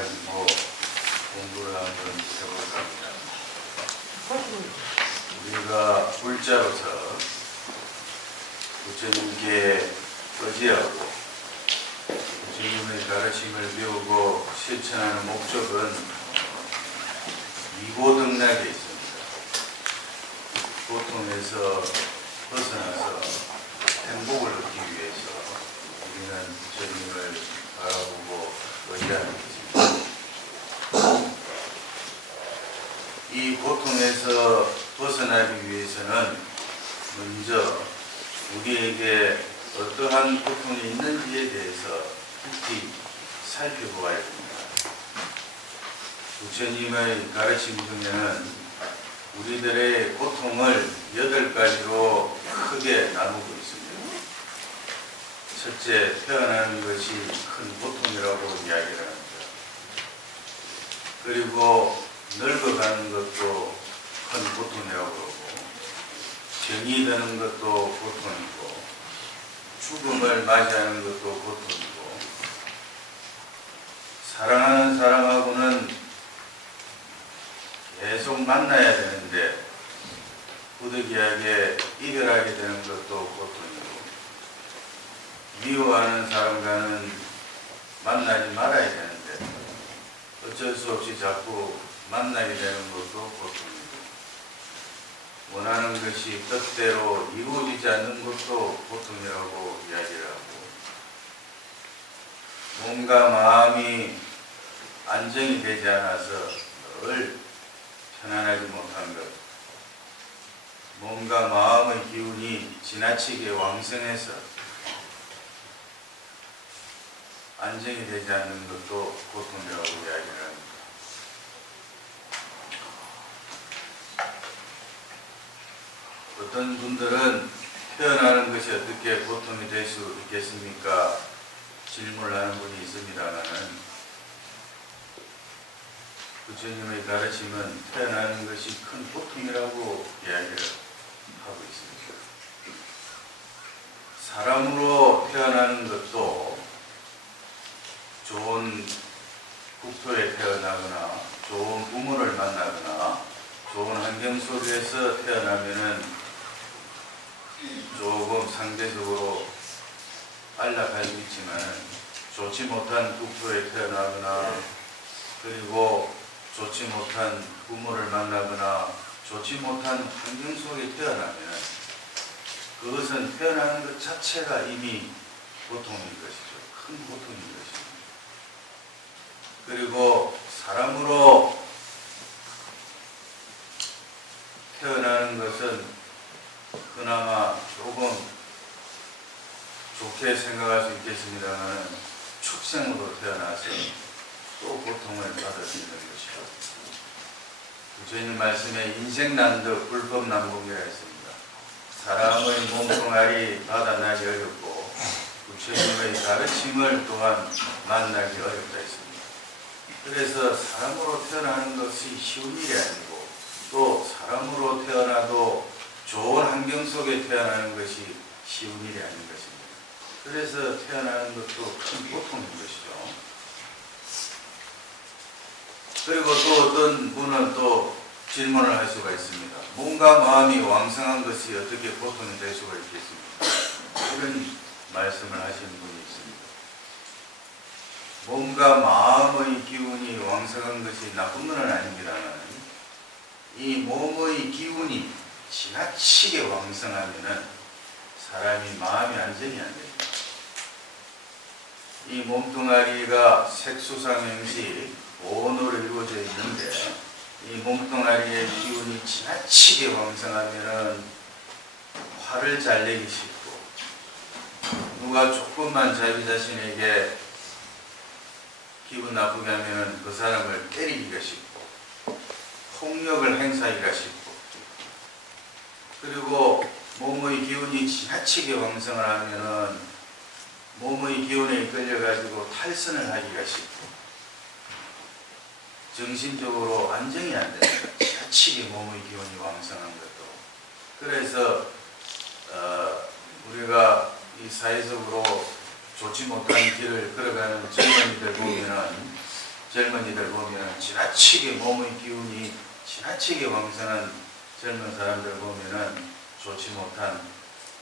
가지고 공부를 한번 해볼까 합니다. 우리가 불자로서 부처님께 의지하고 부처님의 가르침을 배우고 실천하는 목적은 이고등락에 있습니다. 고통에서 벗어나서 행복을 얻기 위해서 우리는 부처님을 바라보고 의지하는 것입니다. 이 고통에서 벗어나기 위해서는 먼저 우리에게 어떠한 고통이 있는지에 대해서 깊이 살펴보아야 됩니다. 부처님의 가르침 중에는 우리들의 고통을 8가지로 크게 나누고 있습니다. 첫째, 태어나는 것이 큰 고통이라고 이야기를 합니다. 그리고 늙어가는 것도 큰 고통이라고 그러고, 병이 드는 것도 고통이고, 죽음을 맞이하는 것도 고통이고, 사랑하는 사람하고는 계속 만나야 되는데 부득이하게 이별하게 되는 것도 고통이고, 미워하는 사람과는 만나지 말아야 되는데 어쩔 수 없이 자꾸 만나게 되는 것도 고통이고, 원하는 것이 뜻대로 이루어지지 않는 것도 고통이라고 이야기를 하고, 몸과 마음이 안정이 되지 않아서 늘 편안하지 못한 것, 몸과 마음의 기운이 지나치게 왕성해서 안정이 되지 않는 것도 고통이라고 이야기를 합니다. 어떤 분들은 태어나는 것이 어떻게 고통이 될 수 있겠습니까? 질문을 하는 분이 있습니다만은, 부처님의 가르침은 태어나는 것이 큰 고통이라고 이야기를 하고 있습니다. 사람으로 태어나는 것도 좋은 국토에 태어나거나 좋은 부모를 만나거나 좋은 환경 속에서 태어나면은 조금 상대적으로 안락할 수 있지만, 좋지 못한 국토에 태어나거나 그리고 좋지 못한 부모를 만나거나 좋지 못한 환경 속에 태어나면 그것은 태어나는 것 자체가 이미 고통인 것이죠. 큰 고통인 것입니다. 그리고 사람으로 태어나는 것은 그나마 조금 좋게 생각할 수 있겠습니다만, 축생으로 태어나서 또 고통을 받을 수 있는 것이죠. 부처님 말씀에 인생난득 불법난봉이라 했습니다. 사람의 몸뚱아리 받아나기 어렵고 부처님의 가르침을 또한 만나기 어렵다 했습니다. 그래서 사람으로 태어나는 것이 쉬운 일이 아니고, 또 사람으로 태어나도 좋은 환경 속에 태어나는 것이 쉬운 일이 아닌 것입니다. 그래서 태어나는 것도 큰 고통인 것이죠. 그리고 또 어떤 분은 또 질문을 할 수가 있습니다. 몸과 마음이 왕성한 것이 어떻게 고통이 될 수가 있겠습니까? 이런 말씀을 하시는 분이 있습니다. 몸과 마음의 기운이 왕성한 것이 나쁜 것은 아닙니다만, 이 몸의 기운이 지나치게 왕성하면 사람이 마음이 안정이 안 됩니다. 이 몸뚱아리가 색수상행시 온으로 이루어져 있는데, 이 몸뚱아리의 기운이 지나치게 왕성하면 화를 잘 내기 쉽고, 누가 조금만 자기 자신에게 기분 나쁘게 하면 그 사람을 때리기가 쉽고, 폭력을 행사하기가 쉽고, 그리고 몸의 기운이 지나치게 왕성을 하면 몸의 기운에 이끌려가지고 탈선을 하기가 쉽고, 정신적으로 안정이 안 됩니다. 지나치게 몸의 기운이 왕성한 것도. 그래서 우리가 이 사회적으로 좋지 못한 길을 걸어가는 젊은이들 보면은 젊은이들 보면은 지나치게 몸의 기운이 지나치게 왕성한 젊은 사람들 보면은 좋지 못한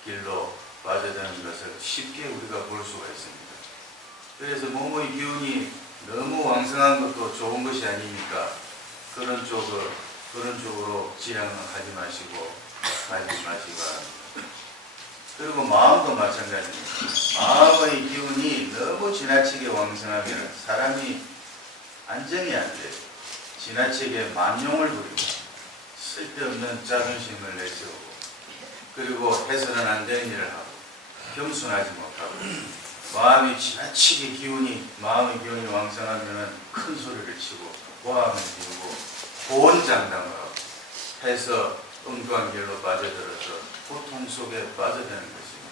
길로 빠져드는 것을 쉽게 우리가 볼 수가 있습니다. 그래서 몸의 기운이 너무 왕성한 것도 좋은 것이 아니니까 그런 쪽으로 지향을 하지 마시고 바랍니다. 그리고 마음도 마찬가지입니다. 마음의 기운이 너무 지나치게 왕성하면 사람이 안정이 안 돼요. 지나치게 만용을 부리고 쓸데없는 자존심을 내세우고 그리고 해서는 안 되는 일을 하고 겸손하지 못하고 마음의 기운이 왕성하면 큰 소리를 치고 고함을 지르고 고언장담을 하고 해서 엉뚱한 길로 빠져들어서 고통 속에 빠져드는 것입니다.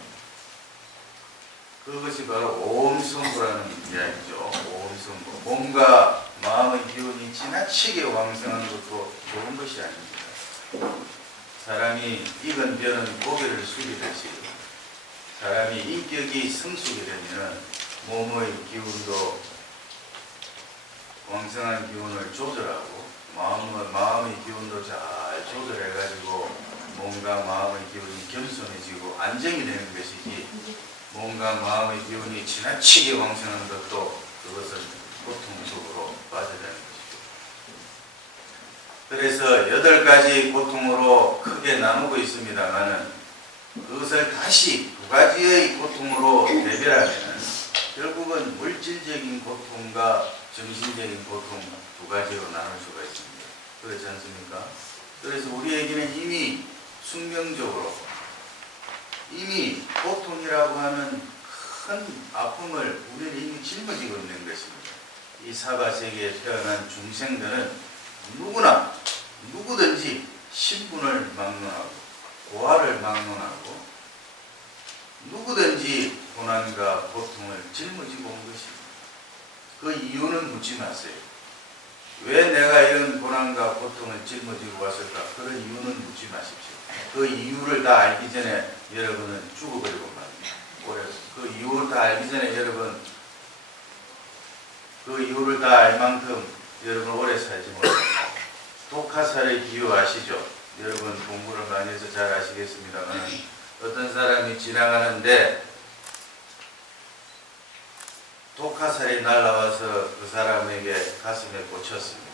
그것이 바로 오음성부라는 이야기죠. 오음성부. 몸과 마음의 기운이 지나치게 왕성한 것도 좋은 것이 아닙니다. 사람이 익은 벼는 고개를 숙이듯이 사람이 인격이 성숙이 되면 몸의 기운도 왕성한 기운을 조절하고 마음의 기운도 잘 조절해가지고 몸과 마음의 기운이 겸손해지고 안정이 되는 것이지 몸과 마음의 기운이 지나치게 왕성한 것도 그것은 고통 속으로 빠져드는 것이죠. 그래서 8가지 고통으로 크게 나누고 있습니다만은 그것을 다시 2가지의 고통으로 대별하면 결국은 물질적인 고통과 정신적인 고통 2가지로 나눌 수가 있습니다. 그렇지 않습니까? 그래서 우리에게는 이미 숙명적으로 이미 고통이라고 하는 큰 아픔을 우리는 이미 짊어지고 있는 것입니다. 이 사바세계에 태어난 중생들은 누구든지 신분을 막론하고 고아를 막론하고 누구든지 고난과 고통을 짊어지고 온 것입니다. 그 이유는 묻지 마세요. 왜 내가 이런 고난과 고통을 짊어지고 왔을까? 그런 이유는 묻지 마십시오. 그 이유를 다 알기 전에 여러분은 죽어버리고 말입니다. 그 이유를 다 알기 전에 여러분 그 이유를 다 알 만큼 여러분 오래 살지 못합니다. 독화살의 비유 아시죠? 여러분 공부를 많이 해서 잘 아시겠습니다만 어떤 사람이 지나가는데 독화살이 날아와서 그 사람에게 가슴에 꽂혔습니다.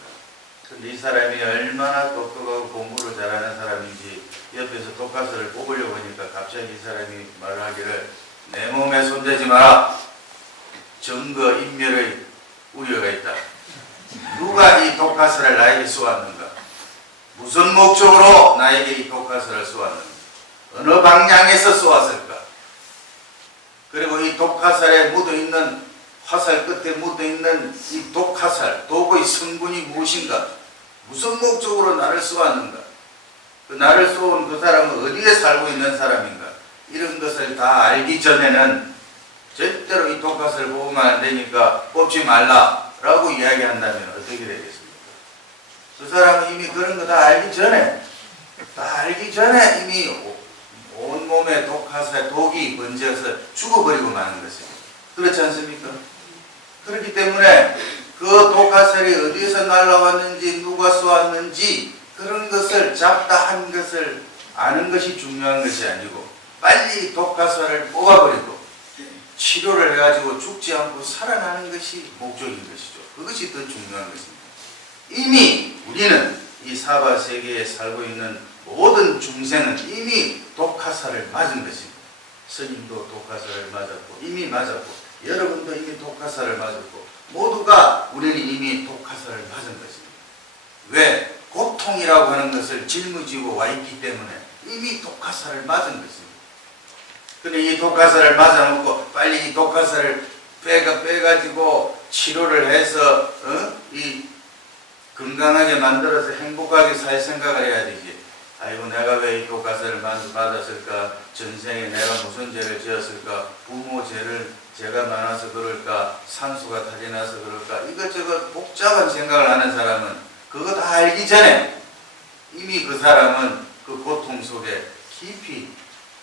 근데 이 사람이 얼마나 똑똑하고 공부를 잘하는 사람인지 옆에서 독화살을 뽑으려고 하니까 갑자기 이 사람이 말하기를 내 몸에 손대지 마라. 증거 인멸의 우려가 있다. 누가 이 독화살을 나에게 쏘았는가? 무슨 목적으로 나에게 이 독화살을 쏘았는가? 어느 방향에서 쏘았을까? 그리고 이 독화살에 묻어있는 화살 끝에 묻어있는 이 독화살, 독의 성분이 무엇인가? 무슨 목적으로 나를 쏘았는가? 그 나를 쏘은 그 사람은 어디에 살고 있는 사람인가? 이런 것을 다 알기 전에는 절대로 이 독화살을 보면 안 되니까 뽑지 말라라고 이야기한다면 어떻게 되겠습니까? 그 사람은 이미 그런 거 다 알기 전에 이미 온몸에 독화살, 독이 번져서 죽어버리고 마는 것입니다. 그렇지 않습니까? 그렇기 때문에 그 독화살이 어디에서 날아왔는지 누가 쏘았는지 그런 것을 잡다한 것을 아는 것이 중요한 것이 아니고 빨리 독화살을 뽑아버리고 치료를 해가지고 죽지 않고 살아나는 것이 목적인 것이죠. 그것이 더 중요한 것입니다. 이미 우리는 이 사바 세계에 살고 있는 모든 중생은 이미 독화살을 맞은 것입니다. 스님도 독화살을 맞았고 이미 맞았고 여러분도 이미 독화살을 맞았고 모두가 우리는 이미 독화살을 맞은 것입니다. 왜? 고통이라고 하는 것을 짊어지고 와 있기 때문에 이미 독화살을 맞은 것입니다. 근데 이 독화살을 맞아놓고 빨리 이 독화살을 빼가지고 치료를 해서 이 건강하게 만들어서 행복하게 살 생각을 해야 되지. 아이고 내가 왜 이 독화살을 받았을까? 전생에 내가 무슨 죄를 지었을까? 부모 죄를 죄가 많아서 그럴까? 산수가 타지나서 그럴까? 이것저것 복잡한 생각을 하는 사람은 그거 다 알기 전에 이미 그 사람은 그 고통 속에 깊이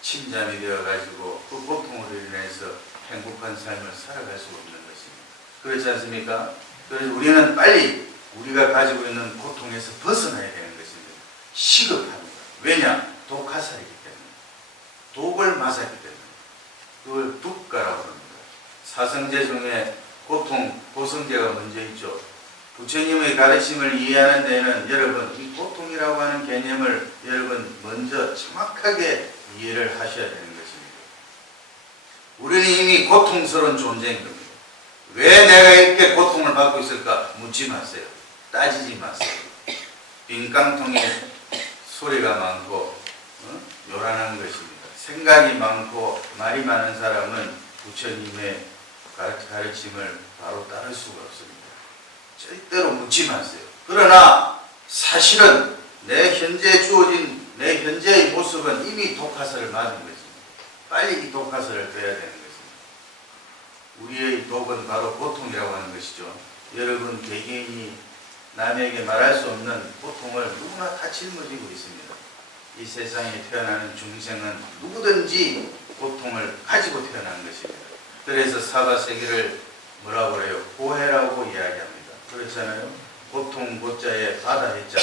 침잠이 되어가지고 그 고통으로 인해서 행복한 삶을 살아갈 수 없는 것입니다. 그렇지 않습니까? 그래서 우리는 빨리 우리가 가지고 있는 고통에서 벗어나야 되는 것입니다. 시급합니다. 왜냐? 독화살이기 때문에. 독을 맞았기 때문에. 그걸 독가라고 합니다. 사성제 중에 고통, 고성제가 먼저 있죠. 부처님의 가르침을 이해하는 데는 여러분 이 고통이라고 하는 개념을 여러분 먼저 정확하게 이해를 하셔야 되는 것입니다. 우리는 이미 고통스러운 존재인 겁니다. 왜 내가 이렇게 고통을 받고 있을까? 묻지 마세요. 따지지 마세요. 빈 깡통에 소리가 많고 요란한 것입니다. 생각이 많고 말이 많은 사람은 부처님의 가르침을 바로 따를 수가 없습니다. 절대로 묻지 마세요. 그러나 사실은 내 현재 주어진 내 현재의 모습은 이미 독화살을 맞은 것입니다. 빨리 이 독화살을 빼야 되는 것입니다. 우리의 독은 바로 고통이라고 하는 것이죠. 여러분 개개인이 남에게 말할 수 없는 고통을 누구나 다 짊어지고 있습니다. 이 세상에 태어나는 중생은 누구든지 고통을 가지고 태어난 것입니다. 그래서 사바세계를 뭐라고 그래요? 고해라고 이야기합니다. 그렇잖아요. 고통 고자에 바다 해자.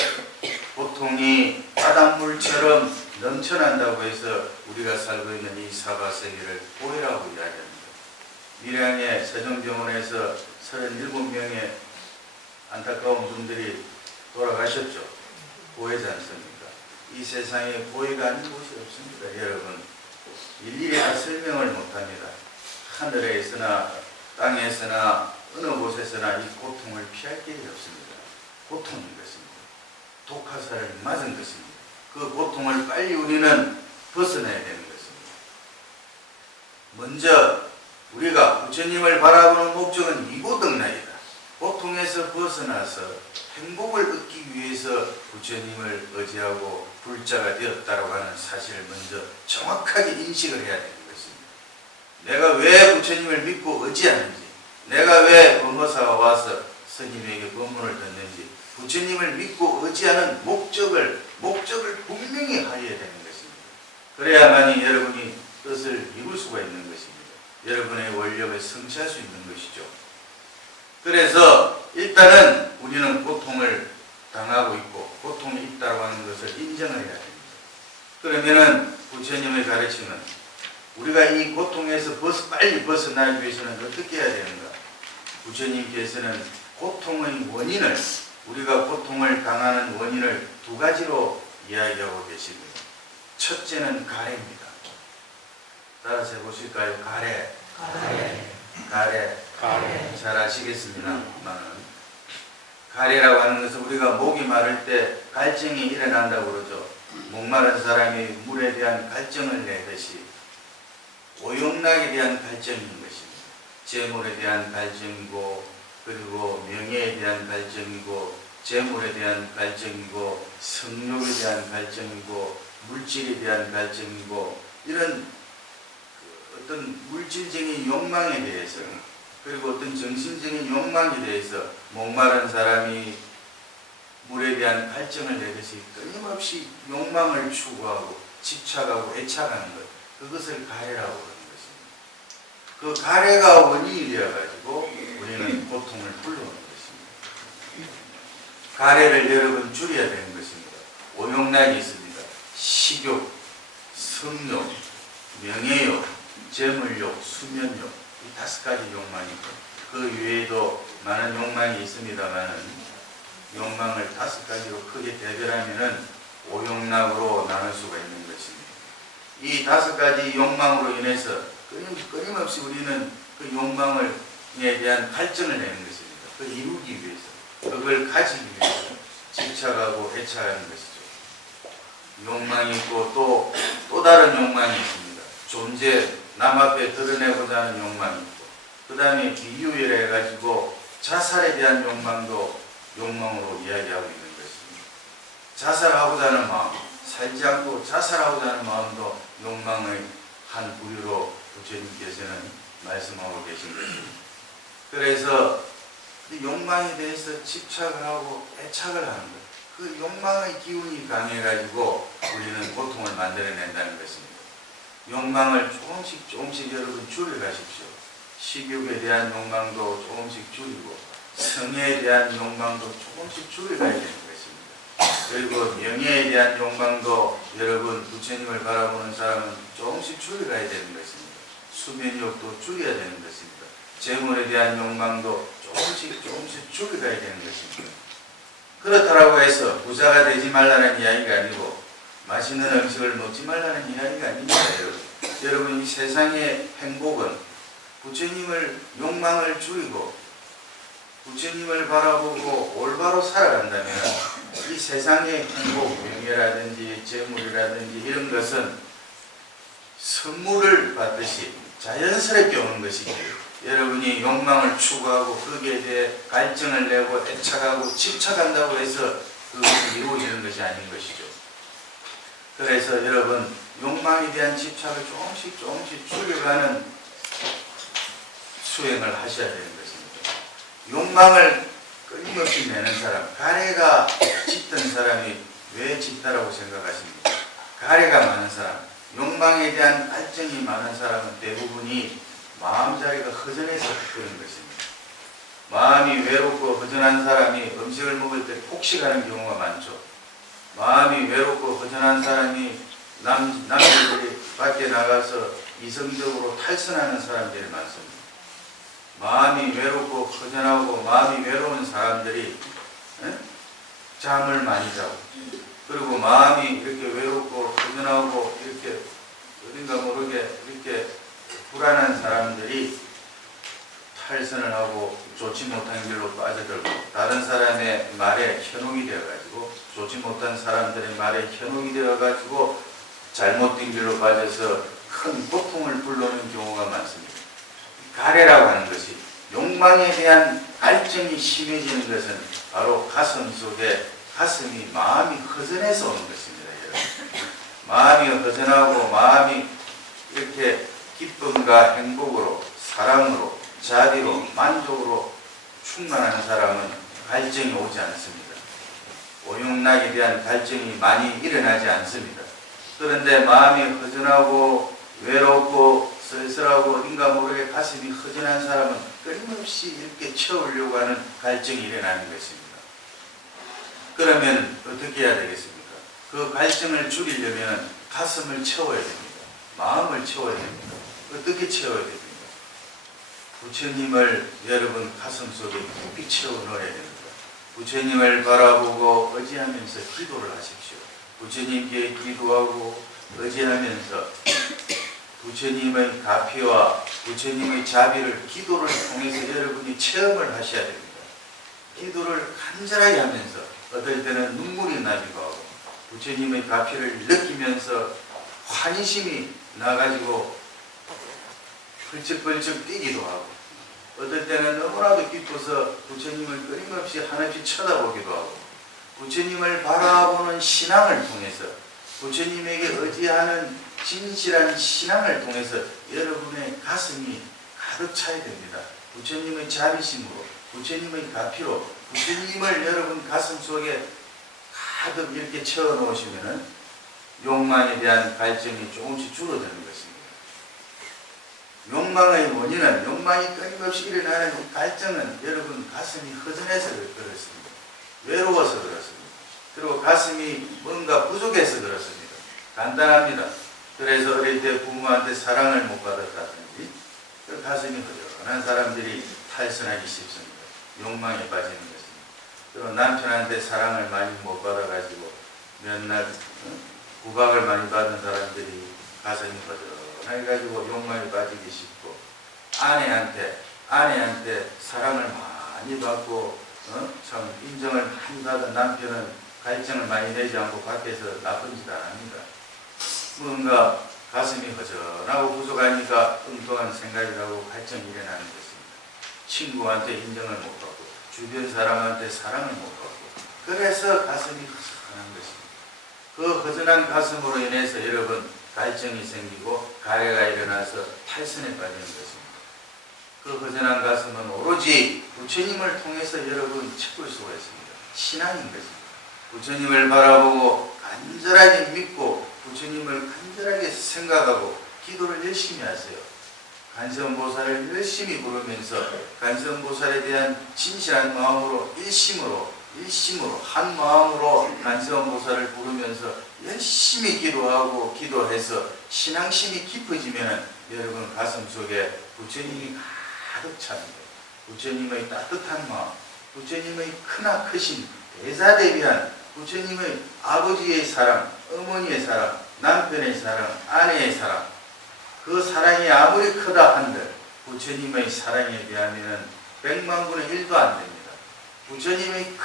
고통이 바닷물처럼 넘쳐난다고 해서 우리가 살고 있는 이 사바세계를 고해라고 이야기합니다. 밀양의 세종병원에서 37명의 안타까운 분들이 돌아가셨죠. 고해지 않습니까? 이 세상에 고해가 아닌 곳이 없습니다. 여러분 일일이 다 설명을 못합니다. 하늘에서나 땅에서나 어느 곳에서나 이 고통을 피할 길이 없습니다. 고통인 것입니다. 독화살을 맞은 것입니다. 그 고통을 빨리 우리는 벗어나야 되는 것입니다. 먼저 우리가 부처님을 바라보는 목적은 이고등락이다. 고통에서 벗어나서 행복을 얻기 위해서 부처님을 의지하고 불자가 되었다고 하는 사실을 먼저 정확하게 인식을 해야 되는 것입니다. 내가 왜 부처님을 믿고 의지하는지, 내가 왜 법무사가 와서 스님에게 법문을 듣는지, 부처님을 믿고 의지하는 목적을 분명히 하여야 되는 것입니다. 그래야만이 여러분이 뜻을 이룰 수가 있는 것입니다. 여러분의 원력을 성취할 수 있는 것이죠. 그래서 일단은 우리는 고통을 당하고 있고 고통이 있다고 하는 것을 인정을 해야 됩니다. 그러면은 부처님의 가르침은 우리가 이 고통에서 빨리 벗어나기 위해서는 어떻게 해야 되는가? 부처님께서는 고통의 원인을, 우리가 고통을 당하는 원인을 두 가지로 이야기하고 계십니다. 첫째는 가래입니다. 따라서 해보실까요? 가래. 잘 아시겠습니다만 가래라고 하는 것은 우리가 목이 마를 때 갈증이 일어난다고 그러죠. 목마른 사람이 물에 대한 갈증을 내듯이 오용락에 대한 갈증인 것입니다. 재물에 대한 갈증이고, 그리고 명예에 대한 갈증이고, 재물에 대한 갈증이고, 성욕에 대한 갈증이고, 물질에 대한 갈증이고, 이런 어떤 물질적인 욕망에 대해서, 그리고 어떤 정신적인 욕망에 대해서 목마른 사람이 물에 대한 갈증을 내듯이 끊임없이 욕망을 추구하고 집착하고 애착하는 것, 그것을 가래라고 하는 것입니다. 그 가래가 원인이 되어가지고 우리는 고통을 불러오는 것입니다. 가래를 여러분 줄여야 되는 것입니다. 오용락이 있습니다. 식욕, 성욕, 명예욕, 재물욕, 수면욕, 이 5가지 욕망이고, 그 외에도 많은 욕망이 있습니다만은 욕망을 5가지로 크게 대별하면은 오용락으로 나눌 수가 있는 것입니다. 이 5가지 욕망으로 인해서 끊임없이 우리는 그 욕망에 대한 갈증을 내는 것입니다. 그걸 이루기 위해서, 그걸 가지기 위해서 집착하고 애착하는 것이죠. 욕망이 있고 또 다른 욕망이 있습니다. 존재, 남 앞에 드러내고자 하는 욕망이 있고, 그 다음에 비유를 해가지고 자살에 대한 욕망도 욕망으로 이야기하고 있는 것입니다. 자살하고자 하는 마음, 살지 않고 자살하고자 하는 마음도 욕망의 한 부류로 부처님께서는 말씀하고 계신 것입니다. 그래서 그 욕망에 대해서 집착을 하고 애착을 하는 것, 그 욕망의 기운이 강해가지고 우리는 고통을 만들어낸다는 것입니다. 욕망을 조금씩 여러분 줄여가십시오. 식욕에 대한 욕망도 조금씩 줄이고, 성에 대한 욕망도 조금씩 줄여가야 되는 것입니다. 그리고 명예에 대한 욕망도 여러분 부처님을 바라보는 사람은 조금씩 줄여가야 되는 것입니다. 수면욕도 줄여야 되는 것입니다. 재물에 대한 욕망도 조금씩 줄여가야 되는 것입니다. 그렇다라고 해서 부자가 되지 말라는 이야기가 아니고 맛있는 음식을 먹지 말라는 이야기가 아닙니다. 여러분 이 세상의 행복은 부처님을 욕망을 줄이고 부처님을 바라보고 올바로 살아간다면 이 세상의 행복, 명예라든지 재물이라든지 이런 것은 선물을 받듯이 자연스럽게 오는 것이지 여러분이 욕망을 추구하고 거기에 대해 갈증을 내고 애착하고 집착한다고 해서 그것이 이루어지는 것이 아닌 것이죠. 그래서 여러분 욕망에 대한 집착을 조금씩 줄여가는 수행을 하셔야 되는 것입니다. 욕망을 끊임없이 내는 사람, 가래가 짙은 사람이 왜 짙다라고 생각하십니까? 가래가 많은 사람, 욕망에 대한 갈증이 많은 사람은 대부분이 마음자리가 허전해서 그런 것입니다. 마음이 외롭고 허전한 사람이 음식을 먹을 때 폭식하는 경우가 많죠. 마음이 외롭고 허전한 사람이 남자들이 밖에 나가서 이성적으로 탈선하는 사람들이 많습니다. 마음이 외롭고 허전하고 마음이 외로운 사람들이 잠을 많이 자고 그리고 마음이 이렇게 외롭고 허전하고 이렇게 어딘가 모르게 이렇게 불안한 사람들이 탈선을 하고 좋지 못한 길로 빠져들고 다른 사람의 말에 현혹이 되어가지고 좋지 못한 사람들의 말에 현혹이 되어가지고 잘못된 길로 빠져서 큰 고통을 불러오는 경우가 많습니다. 가래라고 하는 것이 욕망에 대한 갈증이 심해지는 것은 바로 가슴 속에 가슴이 마음이 허전해서 오는 것입니다. 여러분. 마음이 허전하고 마음이 이렇게 기쁨과 행복으로 사랑으로 자비로 만족으로 충만한 사람은 갈증이 오지 않습니다. 오용락에 대한 갈증이 많이 일어나지 않습니다. 그런데 마음이 허전하고 외롭고 쓸쓸하고 어딘가 모르게 가슴이 허전한 사람은 끊임없이 이렇게 채우려고 하는 갈증이 일어나는 것입니다. 그러면 어떻게 해야 되겠습니까? 그 갈증을 줄이려면 가슴을 채워야 됩니다. 마음을 채워야 됩니다. 어떻게 채워야 됩니까? 부처님을 여러분 가슴 속에 깊이 채워 넣어야 됩니다. 부처님을 바라보고 의지하면서 기도를 하십시오. 부처님께 기도하고 의지하면서 부처님의 가피와 부처님의 자비를 기도를 통해서 여러분이 체험을 하셔야 됩니다. 기도를 간절하게 하면서 어떨 때는 눈물이 나기도 하고 부처님의 가피를 느끼면서 환희심이 나가지고 펄쩍펄쩍 뛰기도 하고 어떨 때는 너무나도 기뻐서 부처님을 끊임없이 하나씩 쳐다보기도 하고 부처님을 바라보는 신앙을 통해서 부처님에게 의지하는 진실한 신앙을 통해서 여러분의 가슴이 가득 차야 됩니다. 부처님의 자비심으로 부처님의 가피로 부처님을 여러분 가슴 속에 가득 이렇게 채워 놓으시면은 욕망에 대한 갈증이 조금씩 줄어드는 것입니다. 욕망의 원인은 욕망이 끊임없이 일어나는 갈증은 여러분 가슴이 허전해서 그렇습니다. 외로워서 그렇습니다. 그리고 가슴이 뭔가 부족해서 그렇습니다. 간단합니다. 그래서 어릴 때 부모한테 사랑을 못 받았다든지 그 가슴이 허전한 사람들이 탈선하기 쉽습니다. 욕망에 빠지는 것입니다. 그리고 남편한테 사랑을 많이 못 받아가지고 맨날 구박을 많이 받은 사람들이 가슴이 허전해가지고 욕망에 빠지기 쉽고 아내한테 사랑을 많이 받고 참 인정을 많이 받은 남편은 갈증을 많이 내지 않고 밖에서 나쁜 짓 안 합니다. 뭔가 가슴이 허전하고 부족하니까 엉뚱한 생각이 나고 갈증이 일어나는 것입니다. 친구한테 인정을 못 받고 주변 사람한테 사랑을 못 받고 그래서 가슴이 허전한 것입니다. 그 허전한 가슴으로 인해서 여러분 갈증이 생기고 가래가 일어나서 탈선에 빠지는 것입니다. 그 허전한 가슴은 오로지 부처님을 통해서 여러분 채울 수가 있습니다. 신앙인 것입니다. 부처님을 바라보고 간절하게 믿고 부처님을 간절하게 생각하고 기도를 열심히 하세요. 관세음보살을 열심히 부르면서 관세음보살에 대한 진실한 마음으로 일심으로 한 마음으로 관세음보살을 부르면서 열심히 기도하고 기도해서 신앙심이 깊어지면 여러분 가슴 속에 부처님이 가득 찹니다. 부처님의 따뜻한 마음, 부처님의 크신 대사대비한 부처님의 아버지의 사랑, 어머니의 사랑, 남편의 사랑, 아내의 사랑, 그 사랑이 아무리 크다 한들 부처님의 사랑에 비하면 100만 분의 1도 안 됩니다. 부처님의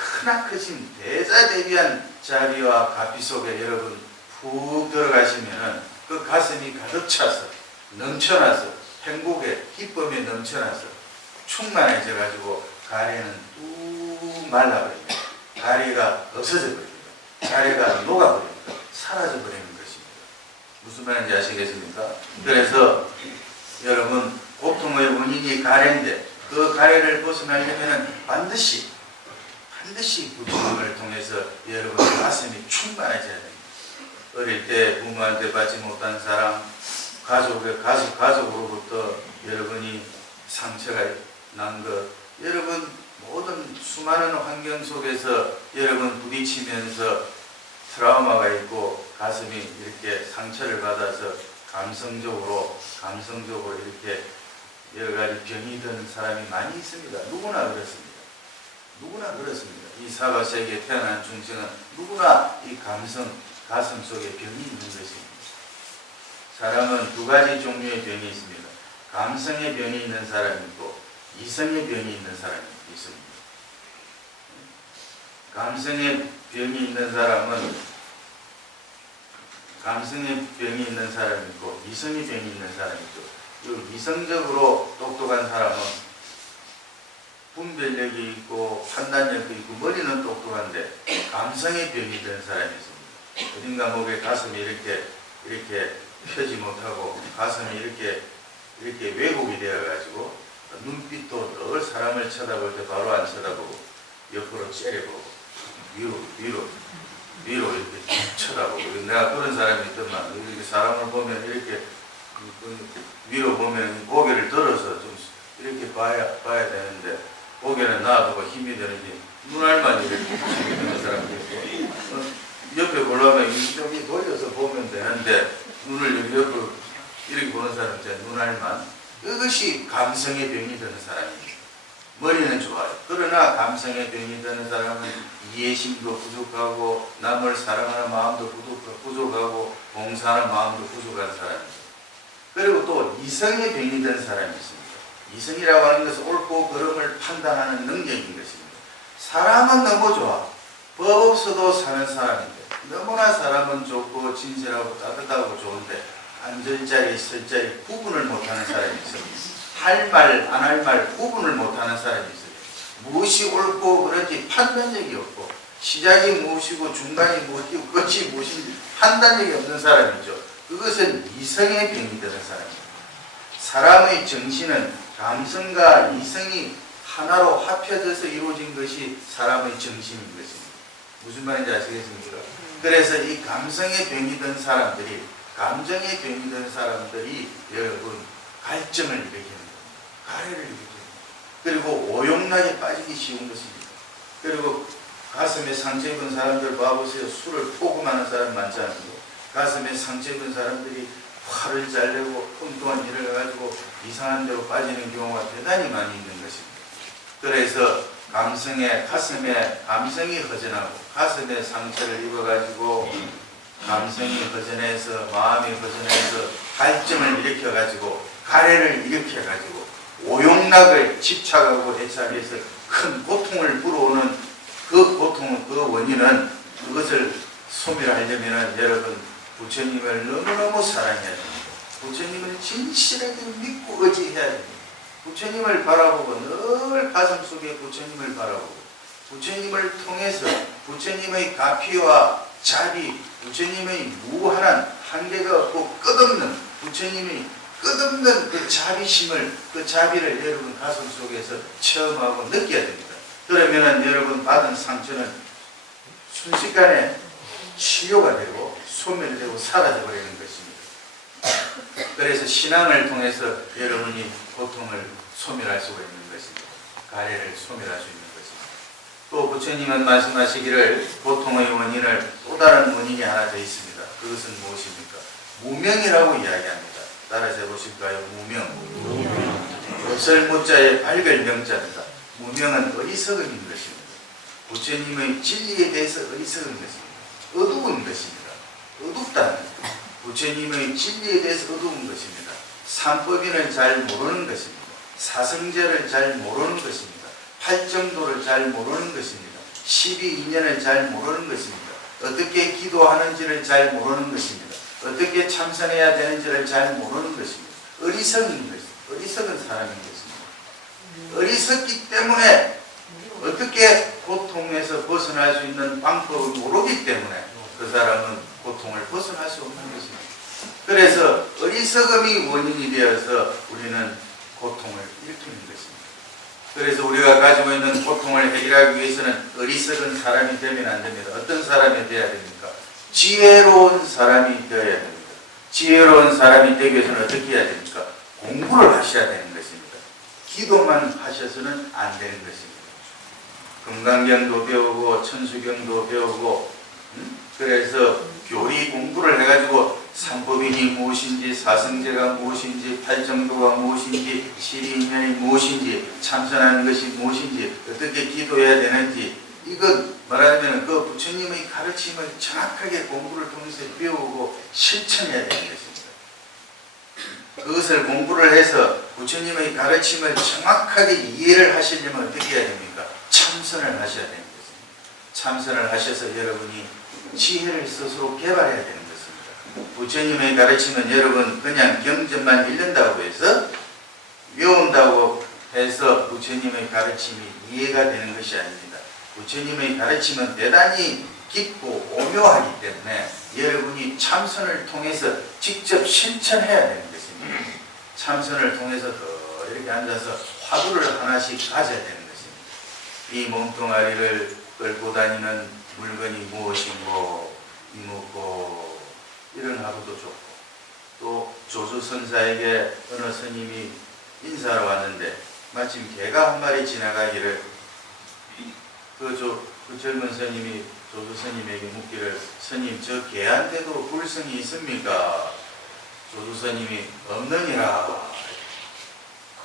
크신 대사대비한 자비와 가비 속에 여러분 푹 들어가시면 그 가슴이 가득 차서 넘쳐나서 행복에 기쁨에 넘쳐나서 충만해져 가지고 가래는 뚝 말라버립니다. 가래가 없어져 버립니다. 가래가 녹아버립니다. 사라져 버리는 것입니다. 무슨 말인지 아시겠습니까? 그래서 여러분 고통의 원인이 가래인데 그 가래를 벗어나려면 반드시 부처님을 통해서 여러분 가슴이 충만해져야 됩니다. 어릴 때 부모한테 받지 못한 사랑, 가족으로부터 여러분이 상처가 난 것, 여러분 모든 수많은 환경 속에서 여러분 부딪히면서 트라우마가 있고 가슴이 이렇게 상처를 받아서 감성적으로 이렇게 여러 가지 병이 드는 사람이 많이 있습니다. 누구나 그렇습니다. 이 사바세계에 태어난 중생은 누구나 이 가슴 속에 병이 있는 것입니다. 사람은 두 가지 종류의 병이 있습니다. 감성의 병이 있는 사람이 있고 이성의 병이 있는 사람이 있습니다. 감성의 병이 있는 사람은 감성의 병이 있는 사람이 있고 이성의 병이 있는 사람이 있죠. 이성적으로 똑똑한 사람은 분별력이 있고 판단력도 있고 머리는 똑똑한데 감성의 병이 든 사람이 있습니다. 어딘가 목에 가슴이 이렇게 펴지 못하고 가슴이 이렇게 왜곡이 되어가지고 눈빛도 늘 사람을 쳐다볼 때 바로 안 쳐다보고 옆으로 째려보고 위로 이렇게 쳐다보고 내가 그런 사람이 있더만 이렇게 사람을 보면 이렇게 위로 보면 고개를 들어서 좀 이렇게 봐야 되는데 고개는 놔두고 힘이 드는지 눈알만 이렇게 힘이 드는 사람이 있고 옆에 보려면 여기 돌려서 보면 되는데 눈을 여기 옆으로 이렇게 보는 사람 있잖아요. 눈알만. 이것이 감성의 병이 드는 사람입니다. 머리는 좋아요. 그러나 감성의 병이 드는 사람은 이해심도 부족하고 남을 사랑하는 마음도 부족하고 봉사하는 마음도 부족한 사람입니다. 그리고 또 이성의 병이 드는 사람이 있습니다. 이성이라고 하는 것은 옳고 그름을 판단하는 능력인 것입니다. 사람은 너무 좋아. 법 없어도 사는 사람인데 너무나 사람은 좋고 진실하고 따뜻하고 좋은데 앉을 자리 설 자리 구분을 못하는 사람이 있어요. 할 말 안 할 말 구분을 못하는 사람이 있어요. 무엇이 옳고 그런지 판단력이 없고 시작이 무엇이고 중간이 무엇이고 끝이 무엇인지 판단력이 없는 사람이죠. 그것은 이성의 병이 되는 사람입니다. 사람의 정신은 감성과 이성이 하나로 합쳐져서 이루어진 것이 사람의 정신인 것입니다. 무슨 말인지 아시겠습니까? 그래서 이 감성의 병이 든 사람들이 감정의 병이 든 사람들이 여러분 갈증을 일으키는 겁니다. 가래를 일으키는 겁니다. 그리고 오용락에 빠지기 쉬운 것입니다. 그리고 가슴에 상처 입은 사람들 봐보세요. 술을 포금하는 사람 많지 않은데 가슴에 상처 입은 사람들이 화를 잘 내고 엉뚱한 일을 해가지고 이상한 데로 빠지는 경우가 대단히 많이 있는 것입니다. 그래서 가슴에 감성이 허전하고 가슴에 상처를 입어가지고 감성이 허전해서 마음이 허전해서 갈증을 일으켜가지고 가래를 일으켜가지고 오용락을 집착하고 애착해서 큰 고통을 불어오는 그 고통은 그 원인은 그것을 소멸하려면 여러분 부처님을 너무너무 사랑해야 됩니다. 부처님을 진실하게 믿고 의지해야 됩니다. 부처님을 바라보고 늘 가슴 속에 부처님을 바라보고 부처님을 통해서 부처님의 가피와 자비, 부처님의 무한한 한계가 없고 끝없는 부처님의 끝없는 그 자비심을 그 자비를 여러분 가슴 속에서 체험하고 느껴야 됩니다. 그러면 여러분 받은 상처는 순식간에 치료가 되고 소멸되고 사라져버리는 것입니다. 그래서 신앙을 통해서 여러분이 고통을 소멸할 수가 있는 것입니다. 가래를 소멸할 수 있는 것입니다. 또 부처님은 말씀하시기를 고통의 원인을 또 다른 원인이 하나 더 있습니다. 그것은 무엇입니까? 무명이라고 이야기합니다. 따라서 해보실까요? 무명. 없을 무자에 밝을 명자입니다. 무명은 어리석은 것입니다. 부처님의 진리에 대해서 어리석은 것입니다. 어두운 것입니다. 어둡다는 것. 부처님의 진리에 대해서 어두운 것입니다. 삼법인을 잘 모르는 것입니다. 사성제를 잘 모르는 것입니다. 팔정도를 잘 모르는 것입니다. 12인연을 잘 모르는 것입니다. 어떻게 기도하는지를 잘 모르는 것입니다. 어떻게 참선해야 되는지를 잘 모르는 것입니다. 어리석은 것입니다. 어리석은 사람인 것입니다. 어리석기 때문에 어떻게 고통에서 벗어날 수 있는 방법을 모르기 때문에 그 사람은 고통을 벗어날 수 없는 것입니다. 그래서 어리석음이 원인이 되어서 우리는 고통을 일으키는 것입니다. 그래서 우리가 가지고 있는 고통을 해결하기 위해서는 어리석은 사람이 되면 안 됩니다. 어떤 사람이 되어야 됩니까? 지혜로운 사람이 되어야 됩니다. 지혜로운 사람이 되기 위해서는 어떻게 해야 됩니까? 공부를 하셔야 되는 것입니다. 기도만 하셔서는 안 되는 것입니다. 금강경도 배우고 천수경도 배우고 그래서 교리 공부를 해가지고 삼법인이 무엇인지 사성제가 무엇인지 팔정도가 무엇인지 실인연이 무엇인지 참선하는 것이 무엇인지 어떻게 기도해야 되는지 이것 말하자면 그 부처님의 가르침을 정확하게 공부를 통해서 배우고 실천해야 되는 것입니다. 그것을 공부를 해서 부처님의 가르침을 정확하게 이해를 하시려면 어떻게 해야 됩니까? 참선을 하셔야 되는 것입니다. 참선을 하셔서 여러분이 지혜를 스스로 개발해야 되는 것입니다. 부처님의 가르침은 여러분 그냥 경전만 읽는다고 해서 외운다고 해서 부처님의 가르침이 이해가 되는 것이 아닙니다. 부처님의 가르침은 대단히 깊고 오묘하기 때문에 여러분이 참선을 통해서 직접 실천해야 되는 것입니다. 참선을 통해서 더 이렇게 앉아서 화두를 하나씩 가져야 되는 것입니다. 이 몸뚱아리를 끌고 다니는 물건이 무엇인고 이묻고 이런 하루도 좋고 또 조주선사에게 어느 스님이 인사로 왔는데 마침 개가 한 마리 지나가기를 그 젊은 스님이 조주 스님에게 묻기를 스님 저 개한테도 불성이 있습니까? 조주 스님이 없느니라.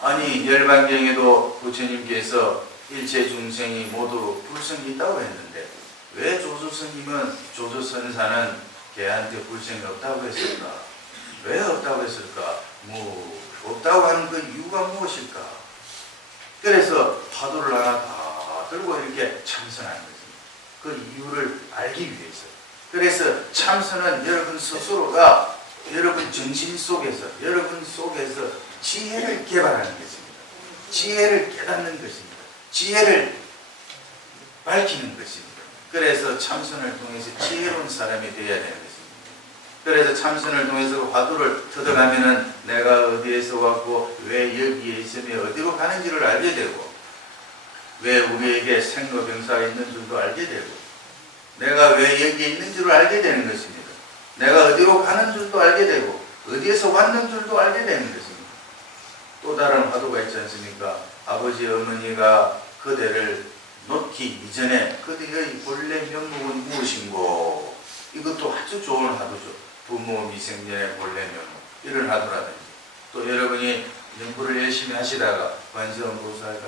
아니 열반경에도 부처님께서 일체 중생이 모두 불성이 있다고 했는데 왜 조주 스님은 조주 선사는 개한테 불성이 없다고 했을까? 왜 없다고 했을까? 없다고 하는 그 이유가 무엇일까? 그래서 화두를 하나 다 들고 이렇게 참선하는 것입니다. 그 이유를 알기 위해서. 그래서 참선은 여러분 스스로가 여러분 정신 속에서 여러분 속에서 지혜를 개발하는 것입니다. 지혜를 깨닫는 것입니다. 지혜를 밝히는 것입니다. 그래서 참선을 통해서 지혜로운 사람이 되어야 되는 것입니다. 그래서 참선을 통해서 화두를 터득하면은 내가 어디에서 왔고 왜 여기에 있으며 어디로 가는지를 알게 되고 왜 우리에게 생로병사가 있는 줄도 알게 되고 내가 왜 여기에 있는 줄을 알게 되는 것입니다. 내가 어디로 가는 줄도 알게 되고 어디에서 왔는 줄도 알게 되는 것입니다. 또 다른 화두가 있지 않습니까? 아버지 어머니가 그대를 놓기 이전에 그대의 본래 면목은 무엇인고 이것도 아주 좋은 화두죠. 부모 미생년의 본래 면목 이런 화두라든지 또 여러분이 연구를 열심히 하시다가 관세음보살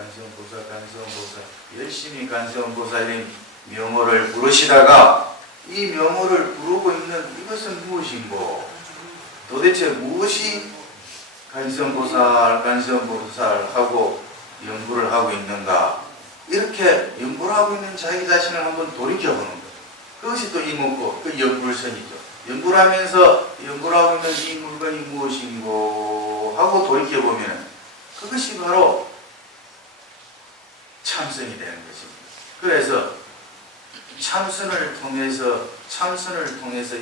열심히 관세음보살님 명호를 부르시다가 이 명호를 부르고 있는 이것은 무엇인고 도대체 무엇이 관세음보살하고 연구를 하고 있는가 이렇게 연구를 하고 있는 자기 자신을 한번 돌이켜보는 것 그것이 또 이목고 그 연불선이죠. 연구를 하면서 연구를 하고 있는 이 물건이 무엇인고 하고 돌이켜보면 그것이 바로 참선이 되는 것입니다. 그래서 참선을 통해서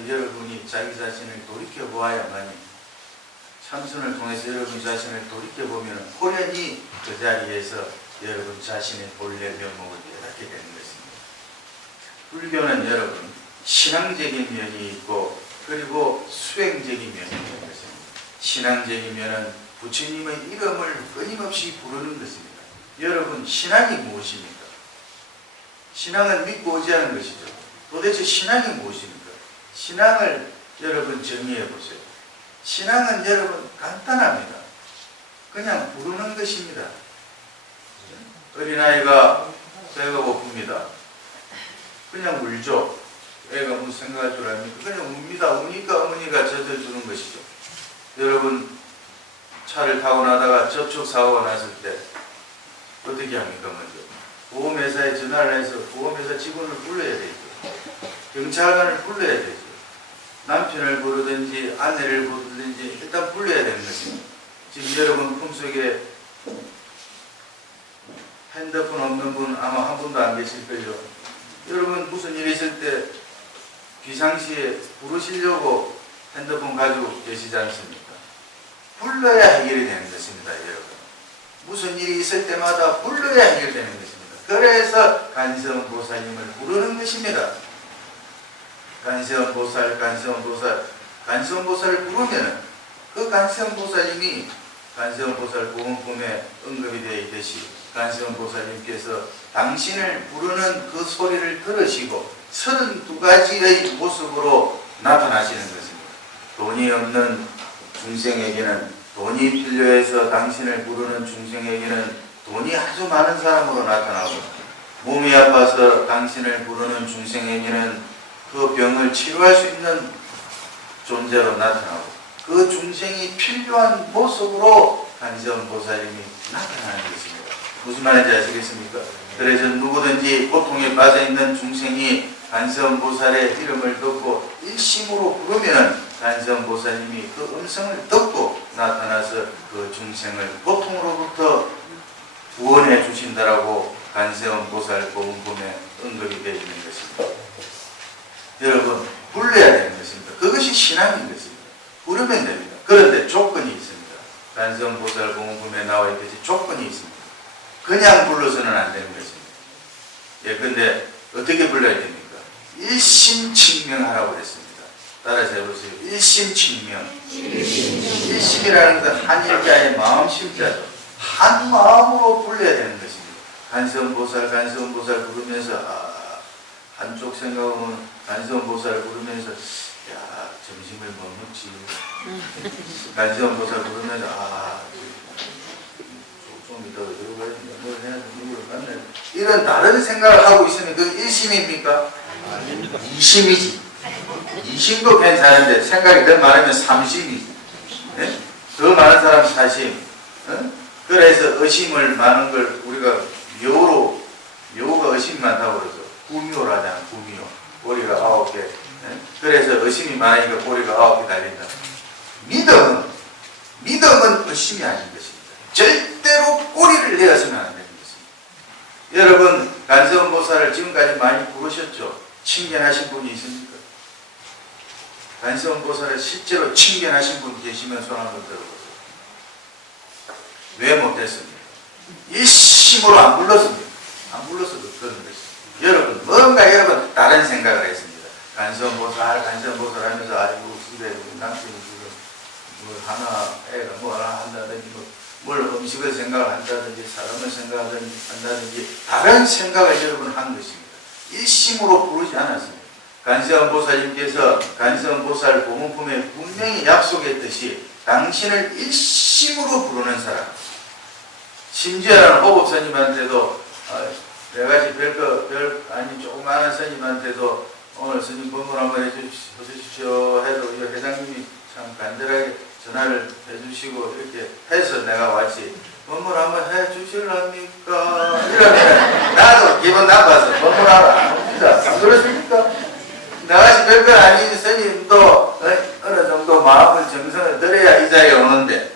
여러분이 자기 자신을 돌이켜보아야만이 참선을 통해서 여러분 자신을 돌이켜보면 호련히 그 자리에서 여러분 자신의 본래 면목을 깨닫게 되는 것입니다. 불교는 여러분 신앙적인 면이 있고 그리고 수행적인 면이 있는 것입니다. 신앙적이면은 부처님의 이름을 끊임없이 부르는 것입니다. 여러분, 신앙이 무엇입니까? 신앙은 믿고 의지하는 것이죠. 도대체 신앙이 무엇입니까? 신앙을 여러분 정리해 보세요. 신앙은 여러분 간단합니다. 그냥 부르는 것입니다. 어린아이가 배가 고픕니다. 그냥 울죠. 애가 무슨 생각할 줄 압니까? 그냥 웁니다. 우니까 어머니가 젖어주는 것이죠. 여러분, 차를 타고 나다가 접촉사고가 났을 때 어떻게 합니까? 먼저 보험회사에 전화를 해서 보험회사 직원을 불러야 되죠. 경찰관을 불러야 되죠. 남편을 부르든지 아내를 부르든지 일단 불러야 되는 것입니다. 지금 여러분 품속에 핸드폰 없는 분 아마 한 분도 안 계실걸요. 여러분 무슨 일이 있을 때 비상시에 부르시려고 핸드폰 가지고 계시지 않습니까? 불러야 해결이 되는 것입니다. 여러분, 무슨 일이 있을 때마다 불러야 해결되는 것입니다. 그래서 간세음보살님을 부르는 것입니다. 간세음보살, 간세음보살을 부르면은 그 간세음보살님이 간세음보살 보험품에 언급이 되어 있듯이 간세음보살님께서 당신을 부르는 그 소리를 들으시고 32가지의 모습으로 나타나시는 것입니다. 돈이 없는 중생에게는 돈이 필요해서 당신을 부르는 중생에게는 돈이 아주 많은 사람으로 나타나고, 몸이 아파서 당신을 부르는 중생에게는 그 병을 치료할 수 있는 존재로 나타나고, 그 중생이 필요한 모습으로 간세음보살님이 나타나는 것입니다. 무슨 말인지 아시겠습니까? 그래서 누구든지 고통에 빠져있는 중생이 간세음보살의 이름을 듣고 일심으로 부르면 간세음보살님이 그 음성을 듣고 나타나서 그 중생을 고통으로부터 구원해 주신다라고 간세음보살 보험품에 언급이 되어 있는 것입니다. 여러분, 불러야 되는 것입니다. 그것이 신앙인 것입니다. 부르면 됩니다. 그런데 조건이 있습니다. 간세음보살 보험품에 나와 있듯이 조건이 있습니다. 그냥 불러서는 안 되는 것입니다. 예컨대 어떻게 불러야 됩니까? 일심칭명하라고 했습니다. 따라서 해보세요. 일심칭명. 일심이라는 것은 한일자의 마음심자죠. 한 마음으로 불러야 되는 것입니다. 간세음보살 부르면서 한쪽 생각하면 간세음보살 부르면서 야, 점심을 뭐 먹지? 간세음보살 부르면서 좀 이따 뭘 해야 돼? 누구를 만나야 돼? 이런 다른 생각을 하고 있으면 그 일심입니까? 아닙니다. 이심이지. 이심도 괜찮은데 생각이 더 많으면 삼심이지. 네? 더 많은 사람 사심. 네? 그래서 의심을 많은 걸 우리가 묘가 의심이 많다고 그러죠. 구묘라잖아. 구묘. 꼬리가 9개. 네? 그래서 의심이 많으니까 꼬리가 9개 달린다. 믿음은 의심이 아닌 것입니다. 절대로 꼬리를 내어서는 안 되는 것입니다. 여러분, 간세음보살을 지금까지 많이 부르셨죠? 칭견하신 분이 있습니까? 간세음보살을 실제로 칭견하신 분 계시면 손 한번 들어보세요. 왜 못했습니까? 일심으로 안 불렀습니다. 안 불러서도 그런 것입니다. 여러분 다른 생각을 했습니다. 간세음보살 하면서 아이고 집에 남편이 지금 애가 뭐 하나 한다든지 뭘 음식을 생각을 한다든지 사람을 한다든지 다른 생각을 여러분 한 것입니다. 일심으로 부르지 않았습니다. 간세음보살님께서 간세음보살 보문품에 분명히 약속했듯이 당신을 일심으로 부르는 사람, 심지어는 호법스님한테도 내가지 조그마한 스님한테도 오늘 스님 법문 한번 해주십시오 해도 이 회장님이 참 간절하게 전화를 해주시고 이렇게 해서 내가 왔지, 법문 한번 해주실랍니까? 이러면 나도 기분 나빠서 법문하러 안 옵니다. 안 그렇습니까? 나같이 별거 아닌 스님도 어느 정도 마음을 정성을 들여야 이 자리에 오는데,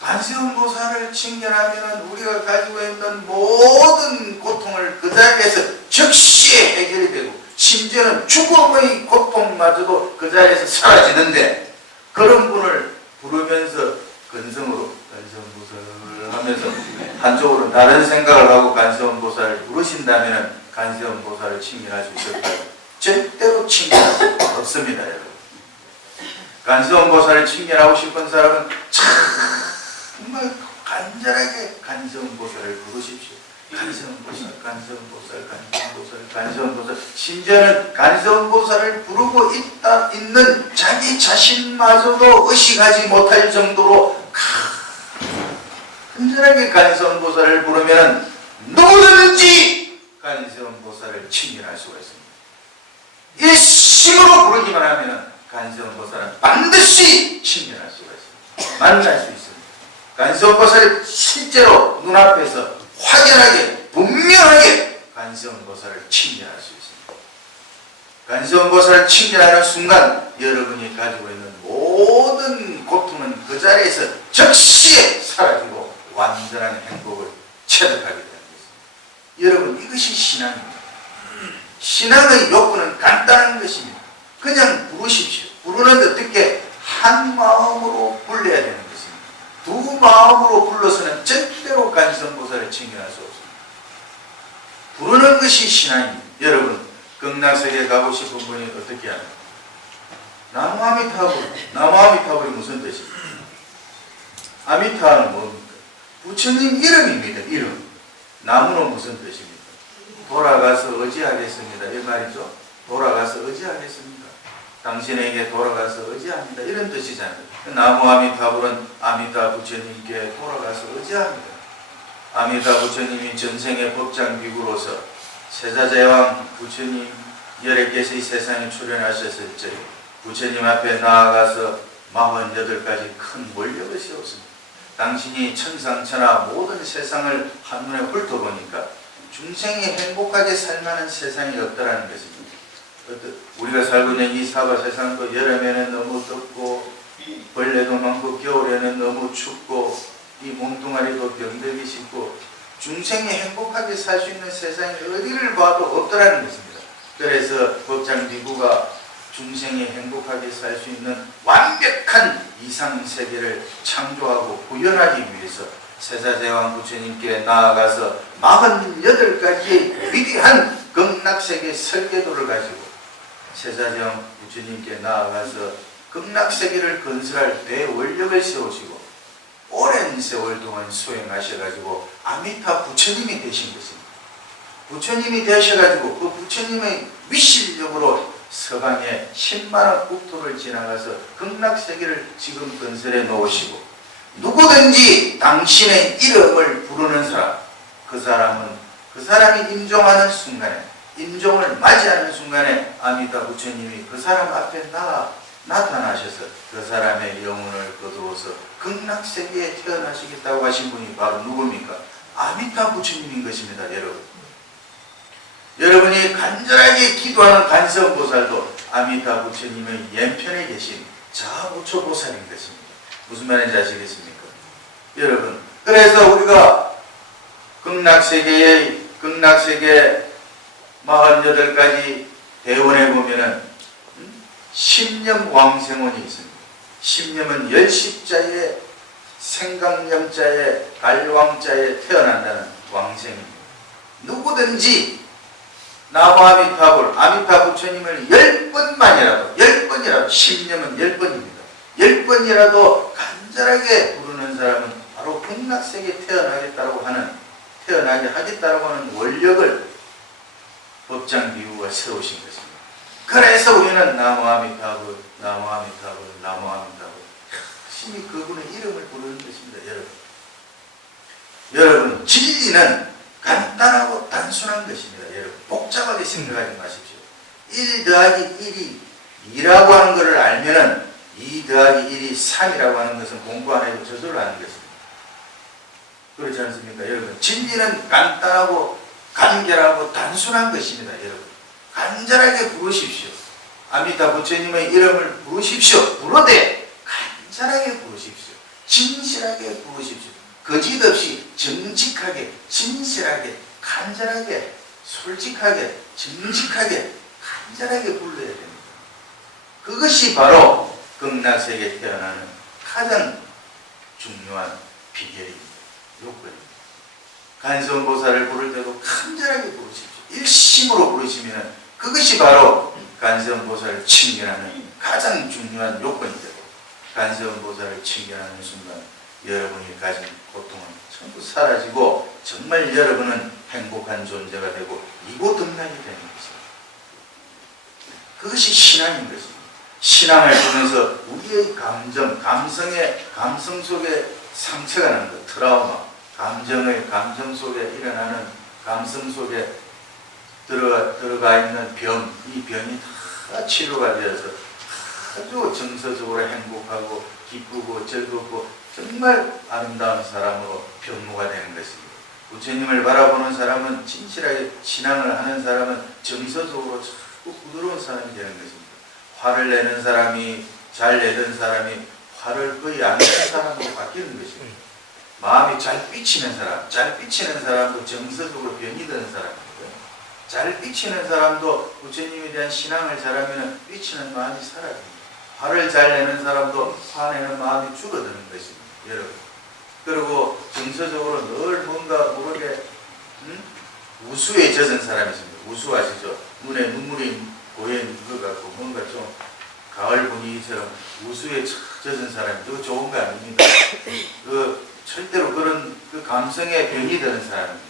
간세음보살을 칭견하면 우리가 가지고 있는 모든 고통을 그 자리에서 즉시 해결이 되고, 심지어는 죽음의 고통마저도 그 자리에서 사라지는데, 그런 분을 부르면서 근성으로 간세음보살 하면서 한쪽으로는 다른 생각을 하고 간세음보살을 부르신다면 간세음보살을 칭견할 수 있을까요? 절대로 칭견할 수 없습니다. 여러분. 간성보살을 칭찬하고 싶은 사람은 정말 간절하게 간성보살을 부르십시오. 간성보살, 간성보살, 간성보살, 간성보살. 심지어는 간성보살을 부르고 있는 자기 자신마저도 의식하지 못할 정도로 간절하게 간성보살을 부르면 누구든지 간성보살을 칭찬할 수가 있습니다. 일심으로 부르기만 하면 간성보살은 반드시 칭찬할 수가 있습니다. 만날 수 있습니다. 간성보살이 실제로 눈앞에서 확연하게 분명하게 간성보살을 칭찬할 수 있습니다. 간성보살을 칭찬하는 순간 여러분이 가지고 있는 모든 고통은 그 자리에서 즉시에 사라지고 완전한 행복을 체득하게 되는 것입니다. 여러분, 이것이 신앙입니다. 신앙의 욕구는 간단한 것입니다. 그냥 부르십시오. 부르는데 어떻게 한 마음으로 불러야 되는 것입니다. 두 마음으로 불러서는 절대로 간성보살을 칭찬할 수 없습니다. 부르는 것이 신앙입니다. 여러분, 극락세계 가고 싶은 분이 어떻게 합니까? 나무 아미타불. 나무 아미타불이 무슨 뜻입니까? 아미타는 뭡니까? 부처님 이름입니다. 이름. 나무는 무슨 뜻입니까? 돌아가서 의지하겠습니다. 이 말이죠. 돌아가서 의지하겠습니다. 당신에게 돌아가서 의지합니다. 이런 뜻이잖아요. 나무 아미타불은 아미타 부처님께 돌아가서 의지합니다. 아미타 부처님이 전생의 법장비구로서 세자제왕 부처님 11개의 세상에 출연하셨을 때 부처님 앞에 나아가서 48가지 큰 원력을 세웠습니다. 당신이 천상천하 모든 세상을 한눈에 훑어보니까 중생이 행복하게 살만한 세상이 없다라는 것입니다. 우리가 살고 있는 이 사바 세상도 여름에는 너무 덥고 벌레도 많고 겨울에는 너무 춥고 이 몸뚱아리도 병들기 쉽고 중생이 행복하게 살 수 있는 세상이 어디를 봐도 없더라는 것입니다. 그래서 법장비구가 중생이 행복하게 살 수 있는 완벽한 이상세계를 창조하고 구현하기 위해서 세자제왕 부처님께 나아가서 48가지의 위대한 극락세계 설계도를 가지고 세자제왕 부처님께 나아가서 극락세계를 건설할 대원력을 세우시고 오랜 세월 동안 수행하셔가지고 아미타 부처님이 되신 것입니다. 부처님이 되셔가지고 그 부처님의 위실력으로 서방의 10만원 국토를 지나가서 극락세계를 지금 건설해 놓으시고 누구든지 당신의 이름을 부르는 사람, 그 사람이 임종하는 순간에, 임종을 맞이하는 순간에 아미타 부처님이 그 사람 앞에 나타나셔서 그 사람의 영혼을 거두어서 극락세계에 태어나시겠다고 하신 분이 바로 누굽니까? 아미타 부처님인 것입니다. 여러분이 간절하게 기도하는 간성보살도 아미타 부처님의 왼편에 계신 자우초보살인 것입니다. 무슨 말인지 아시겠습니까? 여러분, 그래서 우리가 극락세계 48가지 대원에 보면은 십념 왕생원이 있습니다. 십념은 열십자에 생강념자에 갈왕자에 태어난다는 왕생입니다. 누구든지 나무 아미타 부처님을 10번이라도 십념은 10번입니다. 10번이라도 간절하게 부르는 사람은 바로 극락세계에 태어나게 하겠다고 하는 원력을 법장비구가 세우신 것입니다. 그래서 우리는 나무 아미타불 열심히 그분의 이름을 부르는 것입니다. 여러분, 진리는 간단하고 단순한 것입니다. 여러분, 복잡하게 생각하지 마십시오. 1 더하기 1이 2라고 하는 것을 알면은 2 더하기 1이 3이라고 하는 것은 공부 안 해도 저절로 아는 것입니다. 그렇지 않습니까? 여러분, 진리는 간단하고 간결하고 단순한 것입니다. 여러분, 간절하게 부르십시오. 아미타 부처님의 이름을 부르십시오. 부르되 간절하게 부르십시오. 진실하게 부르십시오. 거짓없이 정직하게, 진실하게, 간절하게, 솔직하게, 정직하게, 간절하게 불러야 됩니다. 그것이 바로 극락세계에 태어나는 가장 중요한 비결입니다. 요건입니다. 간성보살을 부를 때도 간절하게 부르십시오. 일심으로 부르시면 그것이 바로 간성보살을 칭찬하는 가장 중요한 요건이 되고 관세음보살을 칭견하는 순간 여러분이 가진 고통은 전부 사라지고 정말 여러분은 행복한 존재가 되고 이고등락이 되는 것입니다. 그것이 신앙인 것입니다. 신앙을 통해서 우리의 감성 속에 상처가 나는 것, 트라우마, 감정 속에 일어나는 감성 속에 들어가 있는 병, 이 병이 다 치료가 되어서 아주 정서적으로 행복하고 기쁘고 즐겁고 정말 아름다운 사람으로 변모가 되는 것입니다. 부처님을 바라보는 사람은, 진실하게 신앙을 하는 사람은 정서적으로 자꾸 부드러운 사람이 되는 것입니다. 화를 내는 사람이, 잘 내던 사람이 화를 거의 안 내는 사람으로 바뀌는 것입니다. 마음이 잘 삐치는 사람도 정서적으로 변이 되는 사람입니다. 잘 삐치는 사람도 부처님에 대한 신앙을 잘하면 삐치는 마음이 사라집니다. 화를 잘 내는 사람도 화내는 마음이 줄어드는 것입니다. 여러분. 그리고 정서적으로 늘 뭔가 모르게 우수에 젖은 사람이 있습니다. 우수 아시죠? 눈에 눈물이 고이는 것 같고 뭔가 좀 가을 분위기처럼 우수에 젖은 사람이 더 좋은 거 아닙니다. 절대로 그런 감성에 병이 드는 사람입니다.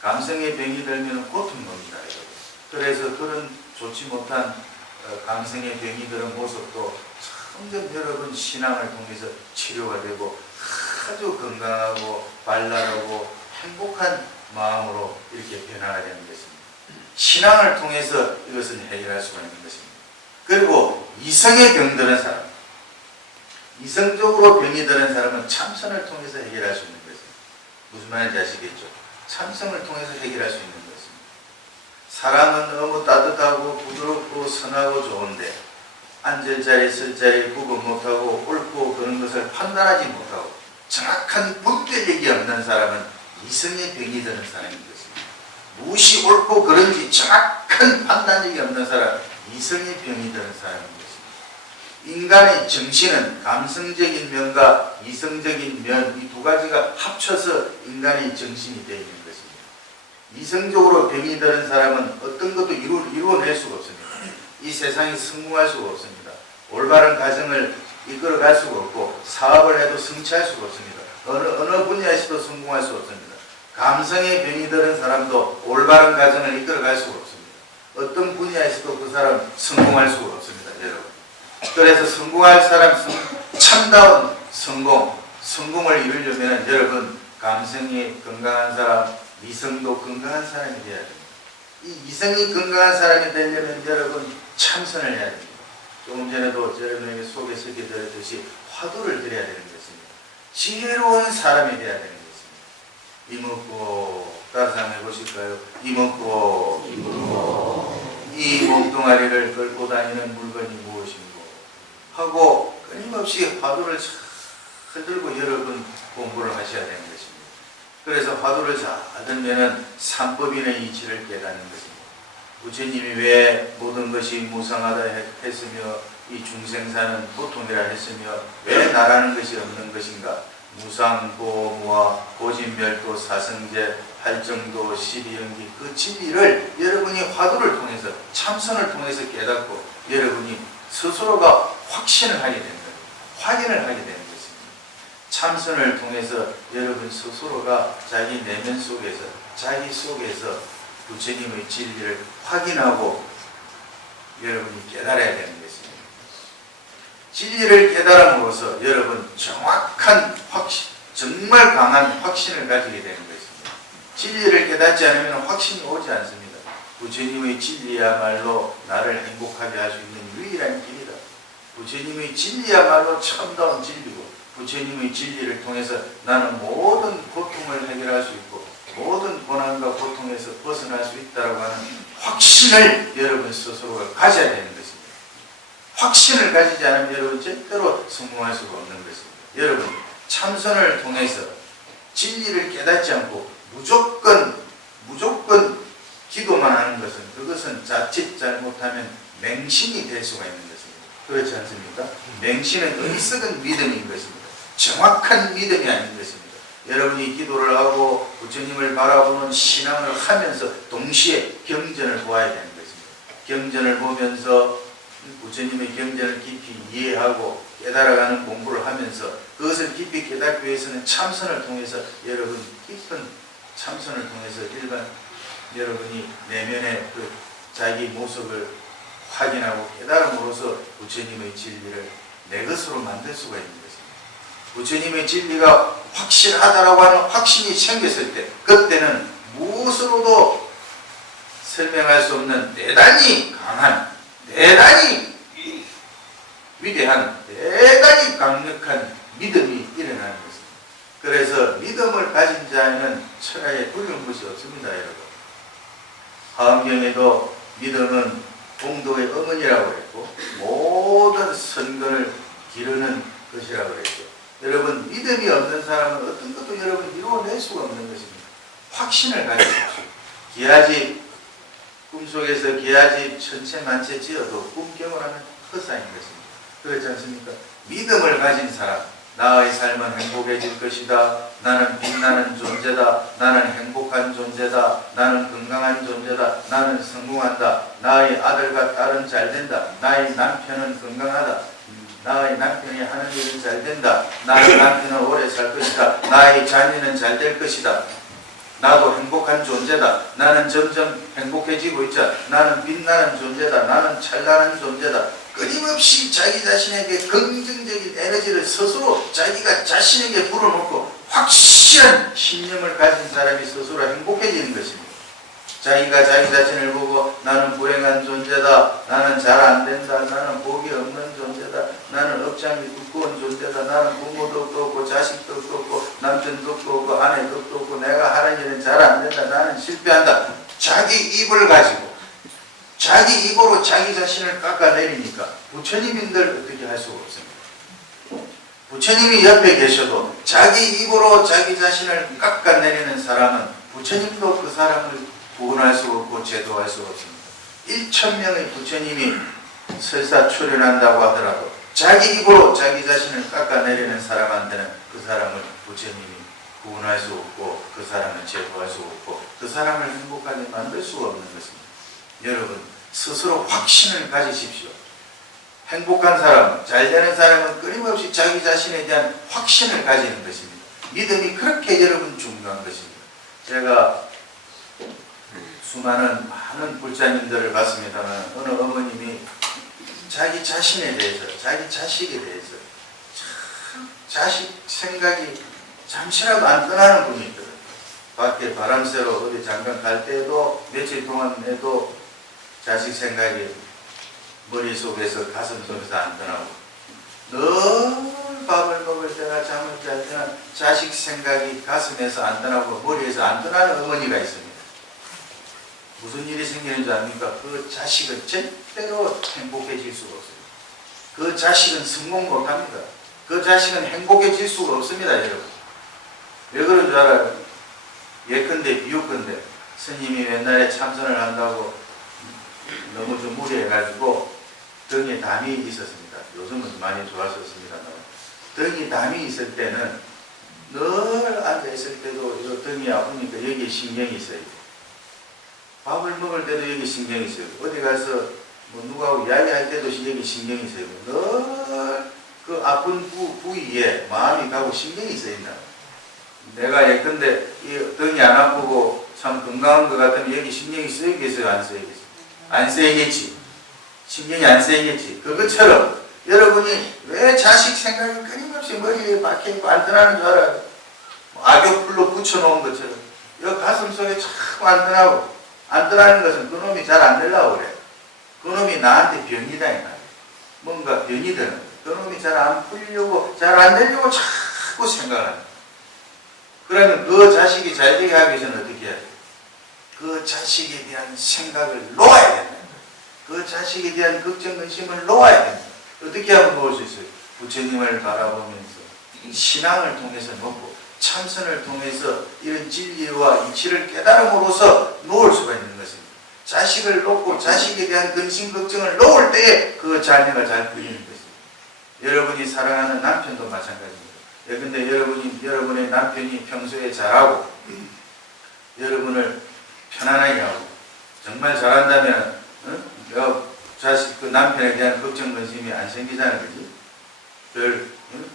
감성에 병이 들면 고통입니다. 그래서 그런 좋지 못한 감성에 병이 드는 모습도 점점 여러분 신앙을 통해서 치료가 되고 아주 건강하고 발랄하고 행복한 마음으로 이렇게 변화가 되는 것입니다. 신앙을 통해서 이것을 해결할 수가 있는 것입니다. 그리고 이성에 병드는 사람, 이성적으로 병이 드는 사람은 참선을 통해서 해결할 수 있는 것입니다. 무슨 말인지 아시겠죠? 참선을 통해서 해결할 수 있는 것입니다. 사람은 너무 따뜻하고 부드럽고 선하고 좋은데 앉을 자리 쓸 자리 구분 못하고 옳고 그런 것을 판단하지 못하고 정확한 분별력이 없는 사람은 이성의 병이 드는 사람인 것입니다. 무엇이 옳고 그런지 정확한 판단력이 없는 사람, 이성의 병이 드는 사람인 것입니다. 인간의 정신은 감성적인 면과 이성적인 면, 이 두 가지가 합쳐서 인간의 정신이 되어 있는 것입니다. 이성적으로 병이 드는 사람은 어떤 것도 이루어낼 수가 없습니다. 이 세상에 성공할 수가 없습니다. 올바른 가정을 이끌어갈 수가 없고 사업을 해도 성취할 수가 없습니다. 어느 분야에서도 성공할 수가 없습니다. 감성의 병이 드는 사람도 올바른 가정을 이끌어갈 수가 없습니다. 어떤 분야에서도 그 사람 성공할 수가 없습니다. 여러분. 그래서 성공할 사람, 참다운 성공을 이루려면 여러분 감성이 건강한 사람, 이성도 건강한 사람이 되어야 됩니다. 이 이성이 건강한 사람이 되려면 여러분 참선을 해야 됩니다. 조금 전에도 여러분에게 소개시켜 드렸듯이 화두를 드려야 되는 것입니다. 지혜로운 사람이 되어야 되는 것입니다. 이먹고 따라서 한번 해보실까요? 이먹고 이 몸뚱아리를 끌고 다니는 물건이 무엇인고 하고 끊임없이 화두를 잘 들고 여러분 공부를 하셔야 되는 것입니다. 그래서 화두를 잘 들면은 삼법인의 이치를 깨닫는 것입니다. 부처님이 왜 모든 것이 무상하다 했으며 이 중생사는 고통이라 했으며 왜 나라는 것이 없는 것인가? 무상보무와 고진멸도 사성제 할정도 시비연기 그 진리를 여러분이 화두를 통해서 참선을 통해서 깨닫고 여러분이 스스로가 확신을 하게 된다. 확인을 하게 되는 것입니다. 참선을 통해서 여러분 스스로가 자기 내면 속에서 자기 속에서 부처님의 진리를 확인하고 여러분이 깨달아야 되는 것입니다. 진리를 깨달음으로써 여러분 정확한 확신, 정말 강한 확신을 가지게 되는 것입니다. 진리를 깨닫지 않으면 확신이 오지 않습니다. 부처님의 진리야말로 나를 행복하게 할 수 있는 유일한 길이다. 부처님의 진리야말로 참다운 진리고 부처님의 진리를 통해서 나는 모든 고통을 해결할 수 있고 모든 고난과 고통에서 벗어날 수 있다고 하는 확신을 여러분 스스로가 가져야 되는 것입니다. 확신을 가지지 않으면 여러분 절대로 성공할 수가 없는 것입니다. 여러분 참선을 통해서 진리를 깨닫지 않고 무조건 기도만 하는 것은 그것은 자칫 잘못하면 맹신이 될 수가 있는 것입니다. 그렇지 않습니까? 맹신은 어리석은 믿음인 것입니다. 정확한 믿음이 아닌 것입니다. 여러분이 기도를 하고 부처님을 바라보는 신앙을 하면서 동시에 경전을 보아야 되는 것입니다. 경전을 보면서 부처님의 경전을 깊이 이해하고 깨달아가는 공부를 하면서 그것을 깊이 깨닫기 위해서는 참선을 통해서 여러분 깊은 참선을 통해서 일반 여러분이 내면의 그 자기 모습을 확인하고 깨달음으로써 부처님의 진리를 내 것으로 만들 수가 있는 것입니다. 부처님의 진리가 확실하다라고 하는 확신이 생겼을 때 그때는 무엇으로도 설명할 수 없는 대단히 강한 대단히 위대한 대단히 강력한 믿음이 일어나는 것입니다. 그래서 믿음을 가진 자에는 천하에 두려운 것이 없습니다. 여러분, 화엄경에도 믿음은 공도의 어머니라고 했고 모든 선근을 기르는 것이라고 했죠. 여러분, 믿음이 없는 사람은 어떤 것도 여러분 이루어낼 수가 없는 것입니다. 확신을 가지십시오. 기아집 꿈속에서 기아집 천채만채 지어도 꿈경을 하면 헛사인 것입니다. 그렇지 않습니까? 믿음을 가진 사람, 나의 삶은 행복해질 것이다. 나는 빛나는 존재다. 나는 행복한 존재다. 나는 건강한 존재다. 나는 성공한다. 나의 아들과 딸은 잘된다. 나의 남편은 건강하다. 나의 남편이 하는 일은 잘된다. 나의 남편은 오래 살 것이다. 나의 자녀는 잘될 것이다. 나도 행복한 존재다. 나는 점점 행복해지고 있자. 나는 빛나는 존재다. 나는 찬란한 존재다. 끊임없이 자기 자신에게 긍정적인 에너지를 스스로 자기가 자신에게 불어넣고 확실한 신념을 가진 사람이 스스로 행복해지는 것입니다. 자기가 자기 자신을 보고 나는 불행한 존재다. 나는 잘 안된다. 나는 복이 없는 존재다. 나는 업장이 두꺼운 존재다. 나는 부모도 없고 자식도 없고 남편도 없고 아내도 없고 내가 하는 일은 잘 안된다. 나는 실패한다. 자기 입을 가지고 자기 입으로 자기 자신을 깎아내리니까 부처님인들 어떻게 할 수가 없습니다. 부처님이 옆에 계셔도 자기 입으로 자기 자신을 깎아내리는 사람은 부처님도 그 사람을 구원할 수 없고 제도할 수 없습니다. 1,000명의 부처님이 설사 출연한다고 하더라도 자기 입으로 자기 자신을 깎아내리는 사람한테는 그 사람을 부처님이 구원할 수 없고 그 사람을 제도할 수 없고 그 사람을 행복하게 만들 수가 없는 것입니다. 여러분, 스스로 확신을 가지십시오. 행복한 사람, 잘되는 사람은 끊임없이 자기 자신에 대한 확신을 가지는 것입니다. 믿음이 그렇게 여러분 중요한 것입니다. 제가 수많은 많은 불자님들을 봤습니다만 어느 어머님이 자기 자신에 대해서, 자기 자식에 대해서 참 자식 생각이 잠시라도 안 떠나는 분이 있거든요. 밖에 바람 쐬러 어디 잠깐 갈 때도 며칠 동안 해도 자식 생각이 머릿속에서 가슴속에서 안 떠나고 늘 밥을 먹을 때나 잠을 잘 때나 자식 생각이 가슴에서 안 떠나고 머리에서 안 떠나는 어머니가 있습니다. 무슨 일이 생기는 줄 압니까? 그 자식은 절대로 행복해질 수가 없습니다. 그 자식은 성공 못합니다. 그 자식은 행복해질 수가 없습니다. 여러분, 왜 그런 줄 알아요? 예컨대 비유컨대 스님이 옛날에 참선을 한다고 너무 좀 무리해가지고 등에 담이 있었습니다. 요즘은 많이 좋아졌습니다만 등에 담이 있을 때는 늘 앉아있을 때도 이 등이 아프니까 여기에 신경이 있어요. 밥을 먹을 때도 여기 신경이 있어요. 어디 가서 뭐 누구하고 이야기할 때도 여기 신경이 있어요. 늘 그 아픈 부위에 마음이 가고 신경이 있어야 된다. 내가 예컨대 이 등이 안 아프고 참 건강한 것 같으면 여기 신경이 쓰이겠어요? 안 쓰이겠어요? 안 쓰이겠지. 신경이 안 쓰이겠지. 그것처럼 여러분이 왜 자식 생각이 끊임없이 머리에 박혀있고 안 떠나는 줄 알아요? 악욕불로 붙여놓은 것처럼 이 가슴 속에 자꾸 안 떠나고 안 떠나는 것은 그놈이 잘 안 되려고 그래. 그놈이 나한테 병이다 이 말이야. 뭔가 병이 드는 거야. 그놈이 잘 안 풀리려고 잘 안 되려고 자꾸 생각하는 거야. 그러면 그 자식이 잘 되게 하기 위해서는 어떻게 해야 돼? 그 자식에 대한 생각을 놓아야 된다. 그 자식에 대한 걱정, 근심을 놓아야 된다. 어떻게 하면 놓을 수 있어요? 부처님을 바라보면서 신앙을 통해서 놓고 참선을 통해서 이런 진리와 이치를 깨달음으로써 놓을 수가 있는 것입니다. 자식을 놓고 자식에 대한 근심, 걱정을 놓을 때에 그 자녀가 잘 풀리는 것입니다. 여러분이 사랑하는 남편도 마찬가지입니다. 근데 여러분의 남편이 평소에 잘하고 여러분을 편안하게 하고 정말 잘한다면 자식, 그 남편에 대한 걱정, 근심이 안 생기잖아요. 그지? 별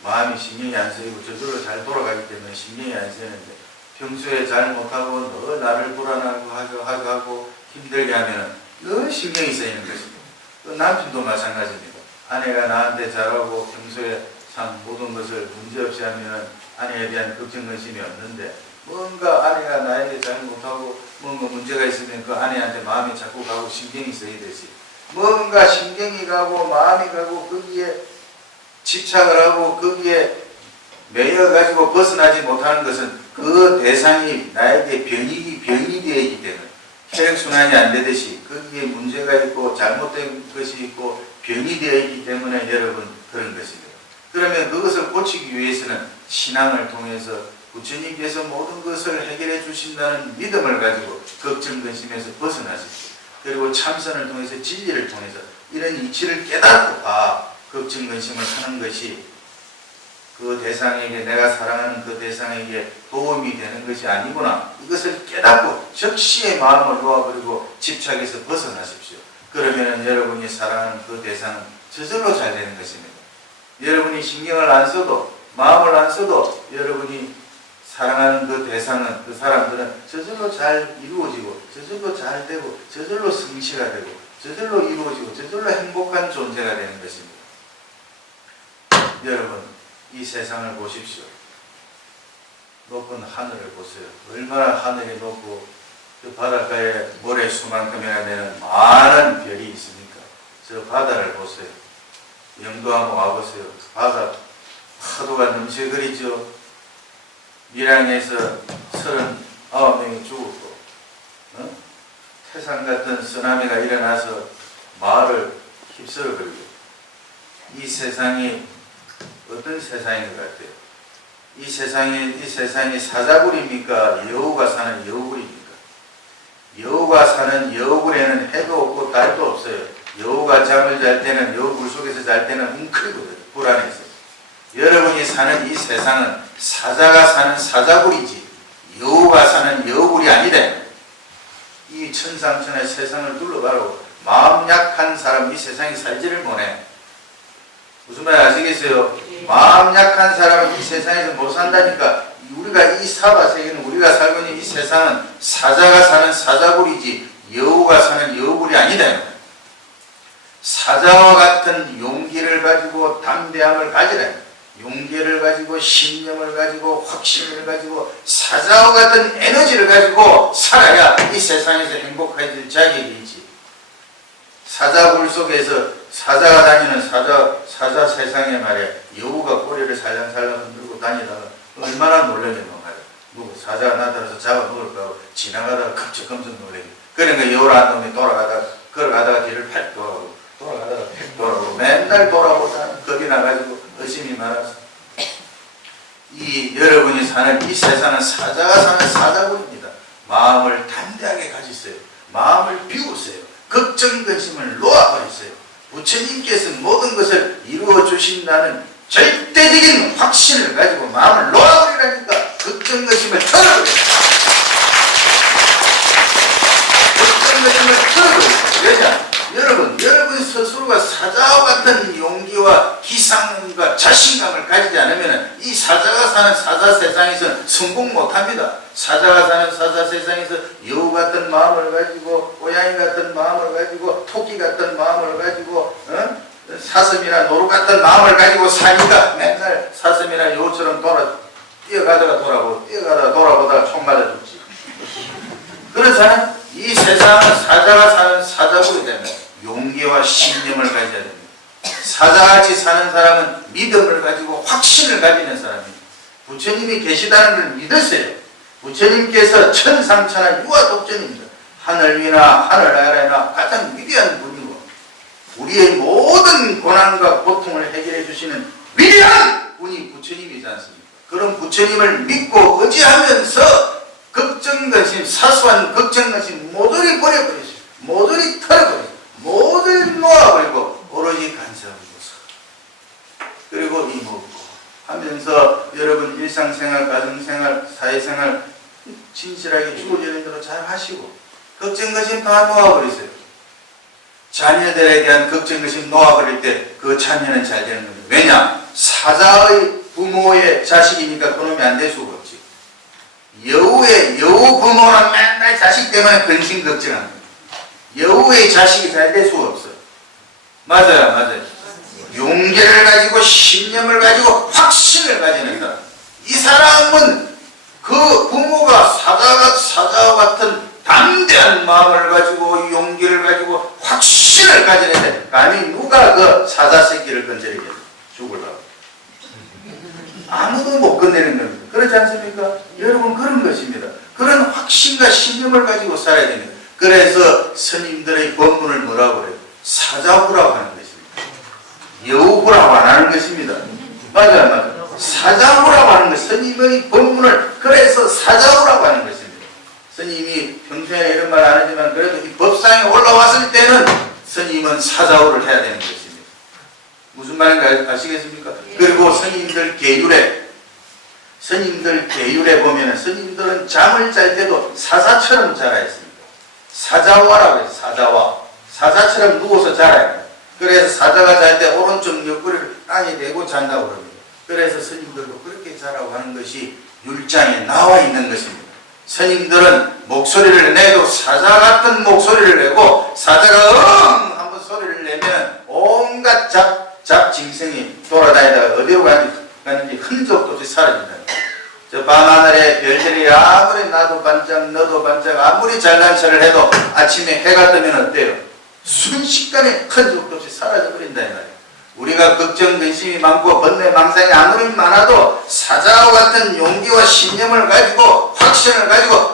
마음이 신경이 안 쓰이고 저절로 잘 돌아가기 때문에 신경이 안 쓰이는데 평소에 잘 못하고 너 나를 불안하고 하고 힘들게 하면 너 신경이 쓰이는 것입니다. 그 남편도 마찬가지입니다. 아내가 나한테 잘하고 평소에 참 모든 것을 문제없이 하면 아내에 대한 걱정, 근심이 없는데 뭔가 아내가 나에게 잘 못하고 뭔가 문제가 있으면 그 아내한테 마음이 자꾸 가고 신경이 쓰이듯이 뭔가 신경이 가고 마음이 가고 거기에 집착을 하고 거기에 매여가지고 벗어나지 못하는 것은 그 대상이 나에게 병이 되어 있기 때문에 혈액순환이 안 되듯이 거기에 문제가 있고 잘못된 것이 있고 병이 되어 있기 때문에 여러분 그런 것입니다. 그러면 그것을 고치기 위해서는 신앙을 통해서 부처님께서 모든 것을 해결해 주신다는 믿음을 가지고 걱정, 근심에서 벗어나십시오. 그리고 참선을 통해서 진리를 통해서 이런 이치를 깨닫고 걱정, 근심을 하는 것이 그 대상에게 내가 사랑하는 그 대상에게 도움이 되는 것이 아니구나. 이것을 깨닫고 적시의 마음을 놓아버리고 집착에서 벗어나십시오. 그러면 여러분이 사랑하는 그 대상은 저절로 잘 되는 것입니다. 여러분이 신경을 안 써도 마음을 안 써도 여러분이 사랑하는 그 대상은 그 사람들은 저절로 잘 이루어지고 저절로 잘 되고 저절로 성취가 되고 저절로 이루어지고 저절로 행복한 존재가 되는 것입니다. 여러분 이 세상을 보십시오. 높은 하늘을 보세요. 얼마나 하늘이 높고 그 바닷가에 모래수만큼이나 되는 많은 별이 있습니까? 저 바다를 보세요. 영도 한번 와보세요. 바다 파도가 넘실거리죠. 밀양에서 39명이 죽었고 태산 같은 쓰나미가 일어나서 마을을 휩쓸어버리고 이 세상이 어떤 세상인 것 같아요? 이 세상이 사자굴입니까? 여우가 사는 여우굴입니까? 여우가 사는 여우굴에는 해도 없고 달도 없어요. 여우가 잠을 잘 때는 여우굴 속에서 잘 때는 웅크리거든요. 불안해서. 여러분이 사는 이 세상은 사자가 사는 사자굴이지 여우가 사는 여우굴이 아니다. 이 천상천의 세상을 둘러봐라고 마음 약한 사람 이 세상에 살지를 못해. 무슨 말 아시겠어요? 마음 약한 사람은 이 세상에서 못 산다니까. 우리가 이 사바세계는 우리가 살고 있는 이 세상은 사자가 사는 사자굴이지 여우가 사는 여우굴이 아니다. 사자와 같은 용기를 가지고 담대함을 가지라. 용기를 가지고 신념을 가지고 확신을 가지고 사자와 같은 에너지를 가지고 살아야 이 세상에서 행복해질 자격이 있지. 사자굴 속에서 사자가 다니는 사자 세상에 말이야 여우가 꼬리를 살랑살랑 흔들고 다니다가 얼마나 놀라겠노 말이야. 누구 사자가 나타나서 잡아먹을까 하고 지나가다가 깜짝 놀래게. 그러니까 여우라는 놈이 걸어가다가 뒤를 팍 돌아오고 돌아가다가 팍 돌아오고 맨날 돌아보다 겁이 나가지고 의심이 많아서 이 여러분이 사는 이 세상은 사자가 사는 사자굴입니다. 마음을 담대하게 가지세요. 마음을 비우세요. 걱정, 근심을 놓아버리세요. 부처님께서 모든 것을 이루어 주신다는 절대적인 확신을 가지고 마음을 놓아버리라니까. 걱정, 근심을 털어버리세요. 걱정, 근심을 털어버리세요. 왜냐? 여러분 스스로가 사자와 같은 용기와 기상과 자신감을 가지지 않으면 이 사자가 사는 사자 세상에서 성공 못합니다. 사자가 사는 사자 세상에서 여우 같은 마음을 가지고 고양이 같은 마음을 가지고 토끼 같은 마음을 가지고 사슴이나 노루 같은 마음을 가지고 사니까 맨날 사슴이나 여우처럼 뛰어가다가 돌아보다가 총 맞아 죽지. 그렇잖아요. 이 세상은 사자가 사는 사자굴이 되면 용기와 신념을 가져야 됩니다. 사자같이 사는 사람은 믿음을 가지고 확신을 가지는 사람입니다. 부처님이 계시다는 걸 믿으세요. 부처님께서 천상천하 유아독존입니다. 하늘 위나 하늘 아래나 가장 위대한 분이고 우리의 모든 고난과 고통을 해결해 주시는 위대한 분이 부처님이지 않습니까? 그런 부처님을 믿고 의지하면서 걱정, 근심, 사소한 걱정, 근심 모조리 버려버리세요. 모조리 털어버리세요. 모조리 놓아버리고 오로지 간섭하고 그리고 이먹고 하면서 여러분 일상생활, 가정생활, 사회생활 진실하게 주어지는 대로 잘 하시고 걱정, 근심 다 놓아버리세요. 자녀들에 대한 걱정것이 놓아버릴 때 그 자녀는 잘 되는 겁니다. 왜냐? 사자의 부모의 자식이니까 그놈이 안 될 수가 없지. 여우 부모는 맨날 자식 때문에 근심 걱정하는 거예요. 여우의 자식이 잘 될 수가 없어요. 맞아요. 용기를 가지고 신념을 가지고 확신을 가지는 사람. 이 사람은 그 부모가 사자와 같은 담대한 마음을 가지고 용기를 가지고 확신을 가지는데 감히 누가 그 사자 새끼를 건드리겠냐? 죽으려고. 아무도 못 건드리는 겁니다. 그렇지 않습니까? 여러분 그런 것입니다. 그런 확신과 신념을 가지고 살아야 됩니다. 그래서 스님들의 법문을 뭐라고 그래요? 사자후라고 하는 것입니다. 여우후라고 안 하는 것입니다. 맞아요. 사자후라고 하는 것. 스님의 법문을 그래서 사자후라고 하는 것입니다. 스님이 평소에 이런 말 안 하지만 그래도 이 법상에 올라왔을 때는 스님은 사자후를 해야 되는 것입니다. 무슨 말인지 아시겠습니까? 그리고 스님들 계율에 보면 스님들은 잠을 잘 때도 사자처럼 자라 있습니다. 사자화라고 해요. 사자처럼 누워서 자라요. 그래서 사자가 잘 때 오른쪽 옆구리를 땅에 대고 잔다고 그럽니다. 그래서 스님들도 그렇게 자라고 하는 것이 율장에 나와 있는 것입니다. 스님들은 목소리를 내도 사자 같은 목소리를 내고 사자가 응! 한번 소리를 내면 온갖 잡짐승이 돌아다니다가 어디로 가는지 흔적도 없이 사라진다. 저 밤하늘에 별들이 아무리 나도 반짝 너도 반짝 아무리 잘난 척을 해도 아침에 해가 뜨면 어때요? 순식간에 흔적도 없이 사라져버린다 이 말이에요. 우리가 걱정 근심이 많고 번뇌 망상이 아무리 많아도 사자와 같은 용기와 신념을 가지고 확신을 가지고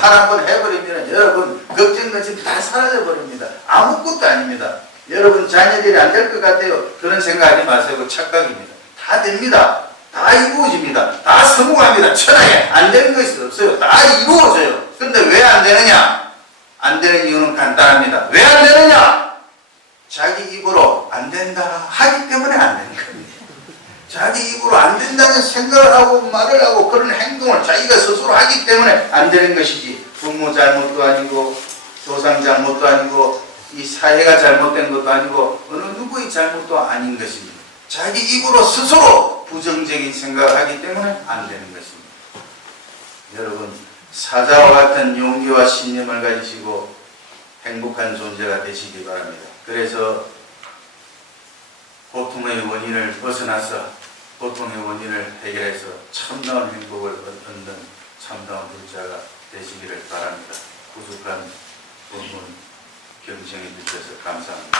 한번 해버리면 여러분 걱정 근심 다 사라져버립니다. 아무것도 아닙니다. 여러분 자녀들이 안 될 것 같아요. 그런 생각하지 마세요. 그 착각입니다. 다 됩니다. 다 이루어집니다. 다 성공합니다. 천하에 안 되는 것이 없어요. 다 이루어져요. 근데 왜 안 되느냐? 안 되는 이유는 간단합니다. 왜 안 되느냐? 자기 입으로 안 된다 하기 때문에 안 되는 겁니다. 자기 입으로 안 된다는 생각을 하고 말을 하고 그런 행동을 자기가 스스로 하기 때문에 안 되는 것이지 부모 잘못도 아니고 조상 잘못도 아니고 이 사회가 잘못된 것도 아니고 어느 누구의 잘못도 아닌 것입니다. 자기 입으로 스스로 부정적인 생각을 하기 때문에 안 되는 것입니다. 여러분 사자와 같은 용기와 신념을 가지시고 행복한 존재가 되시기 바랍니다. 그래서 고통의 원인을 벗어나서 고통의 원인을 해결해서 참다운 행복을 얻는 참다운 불자가 되시기를 바랍니다. 구속한 본문 경청해 주셔서 감사합니다.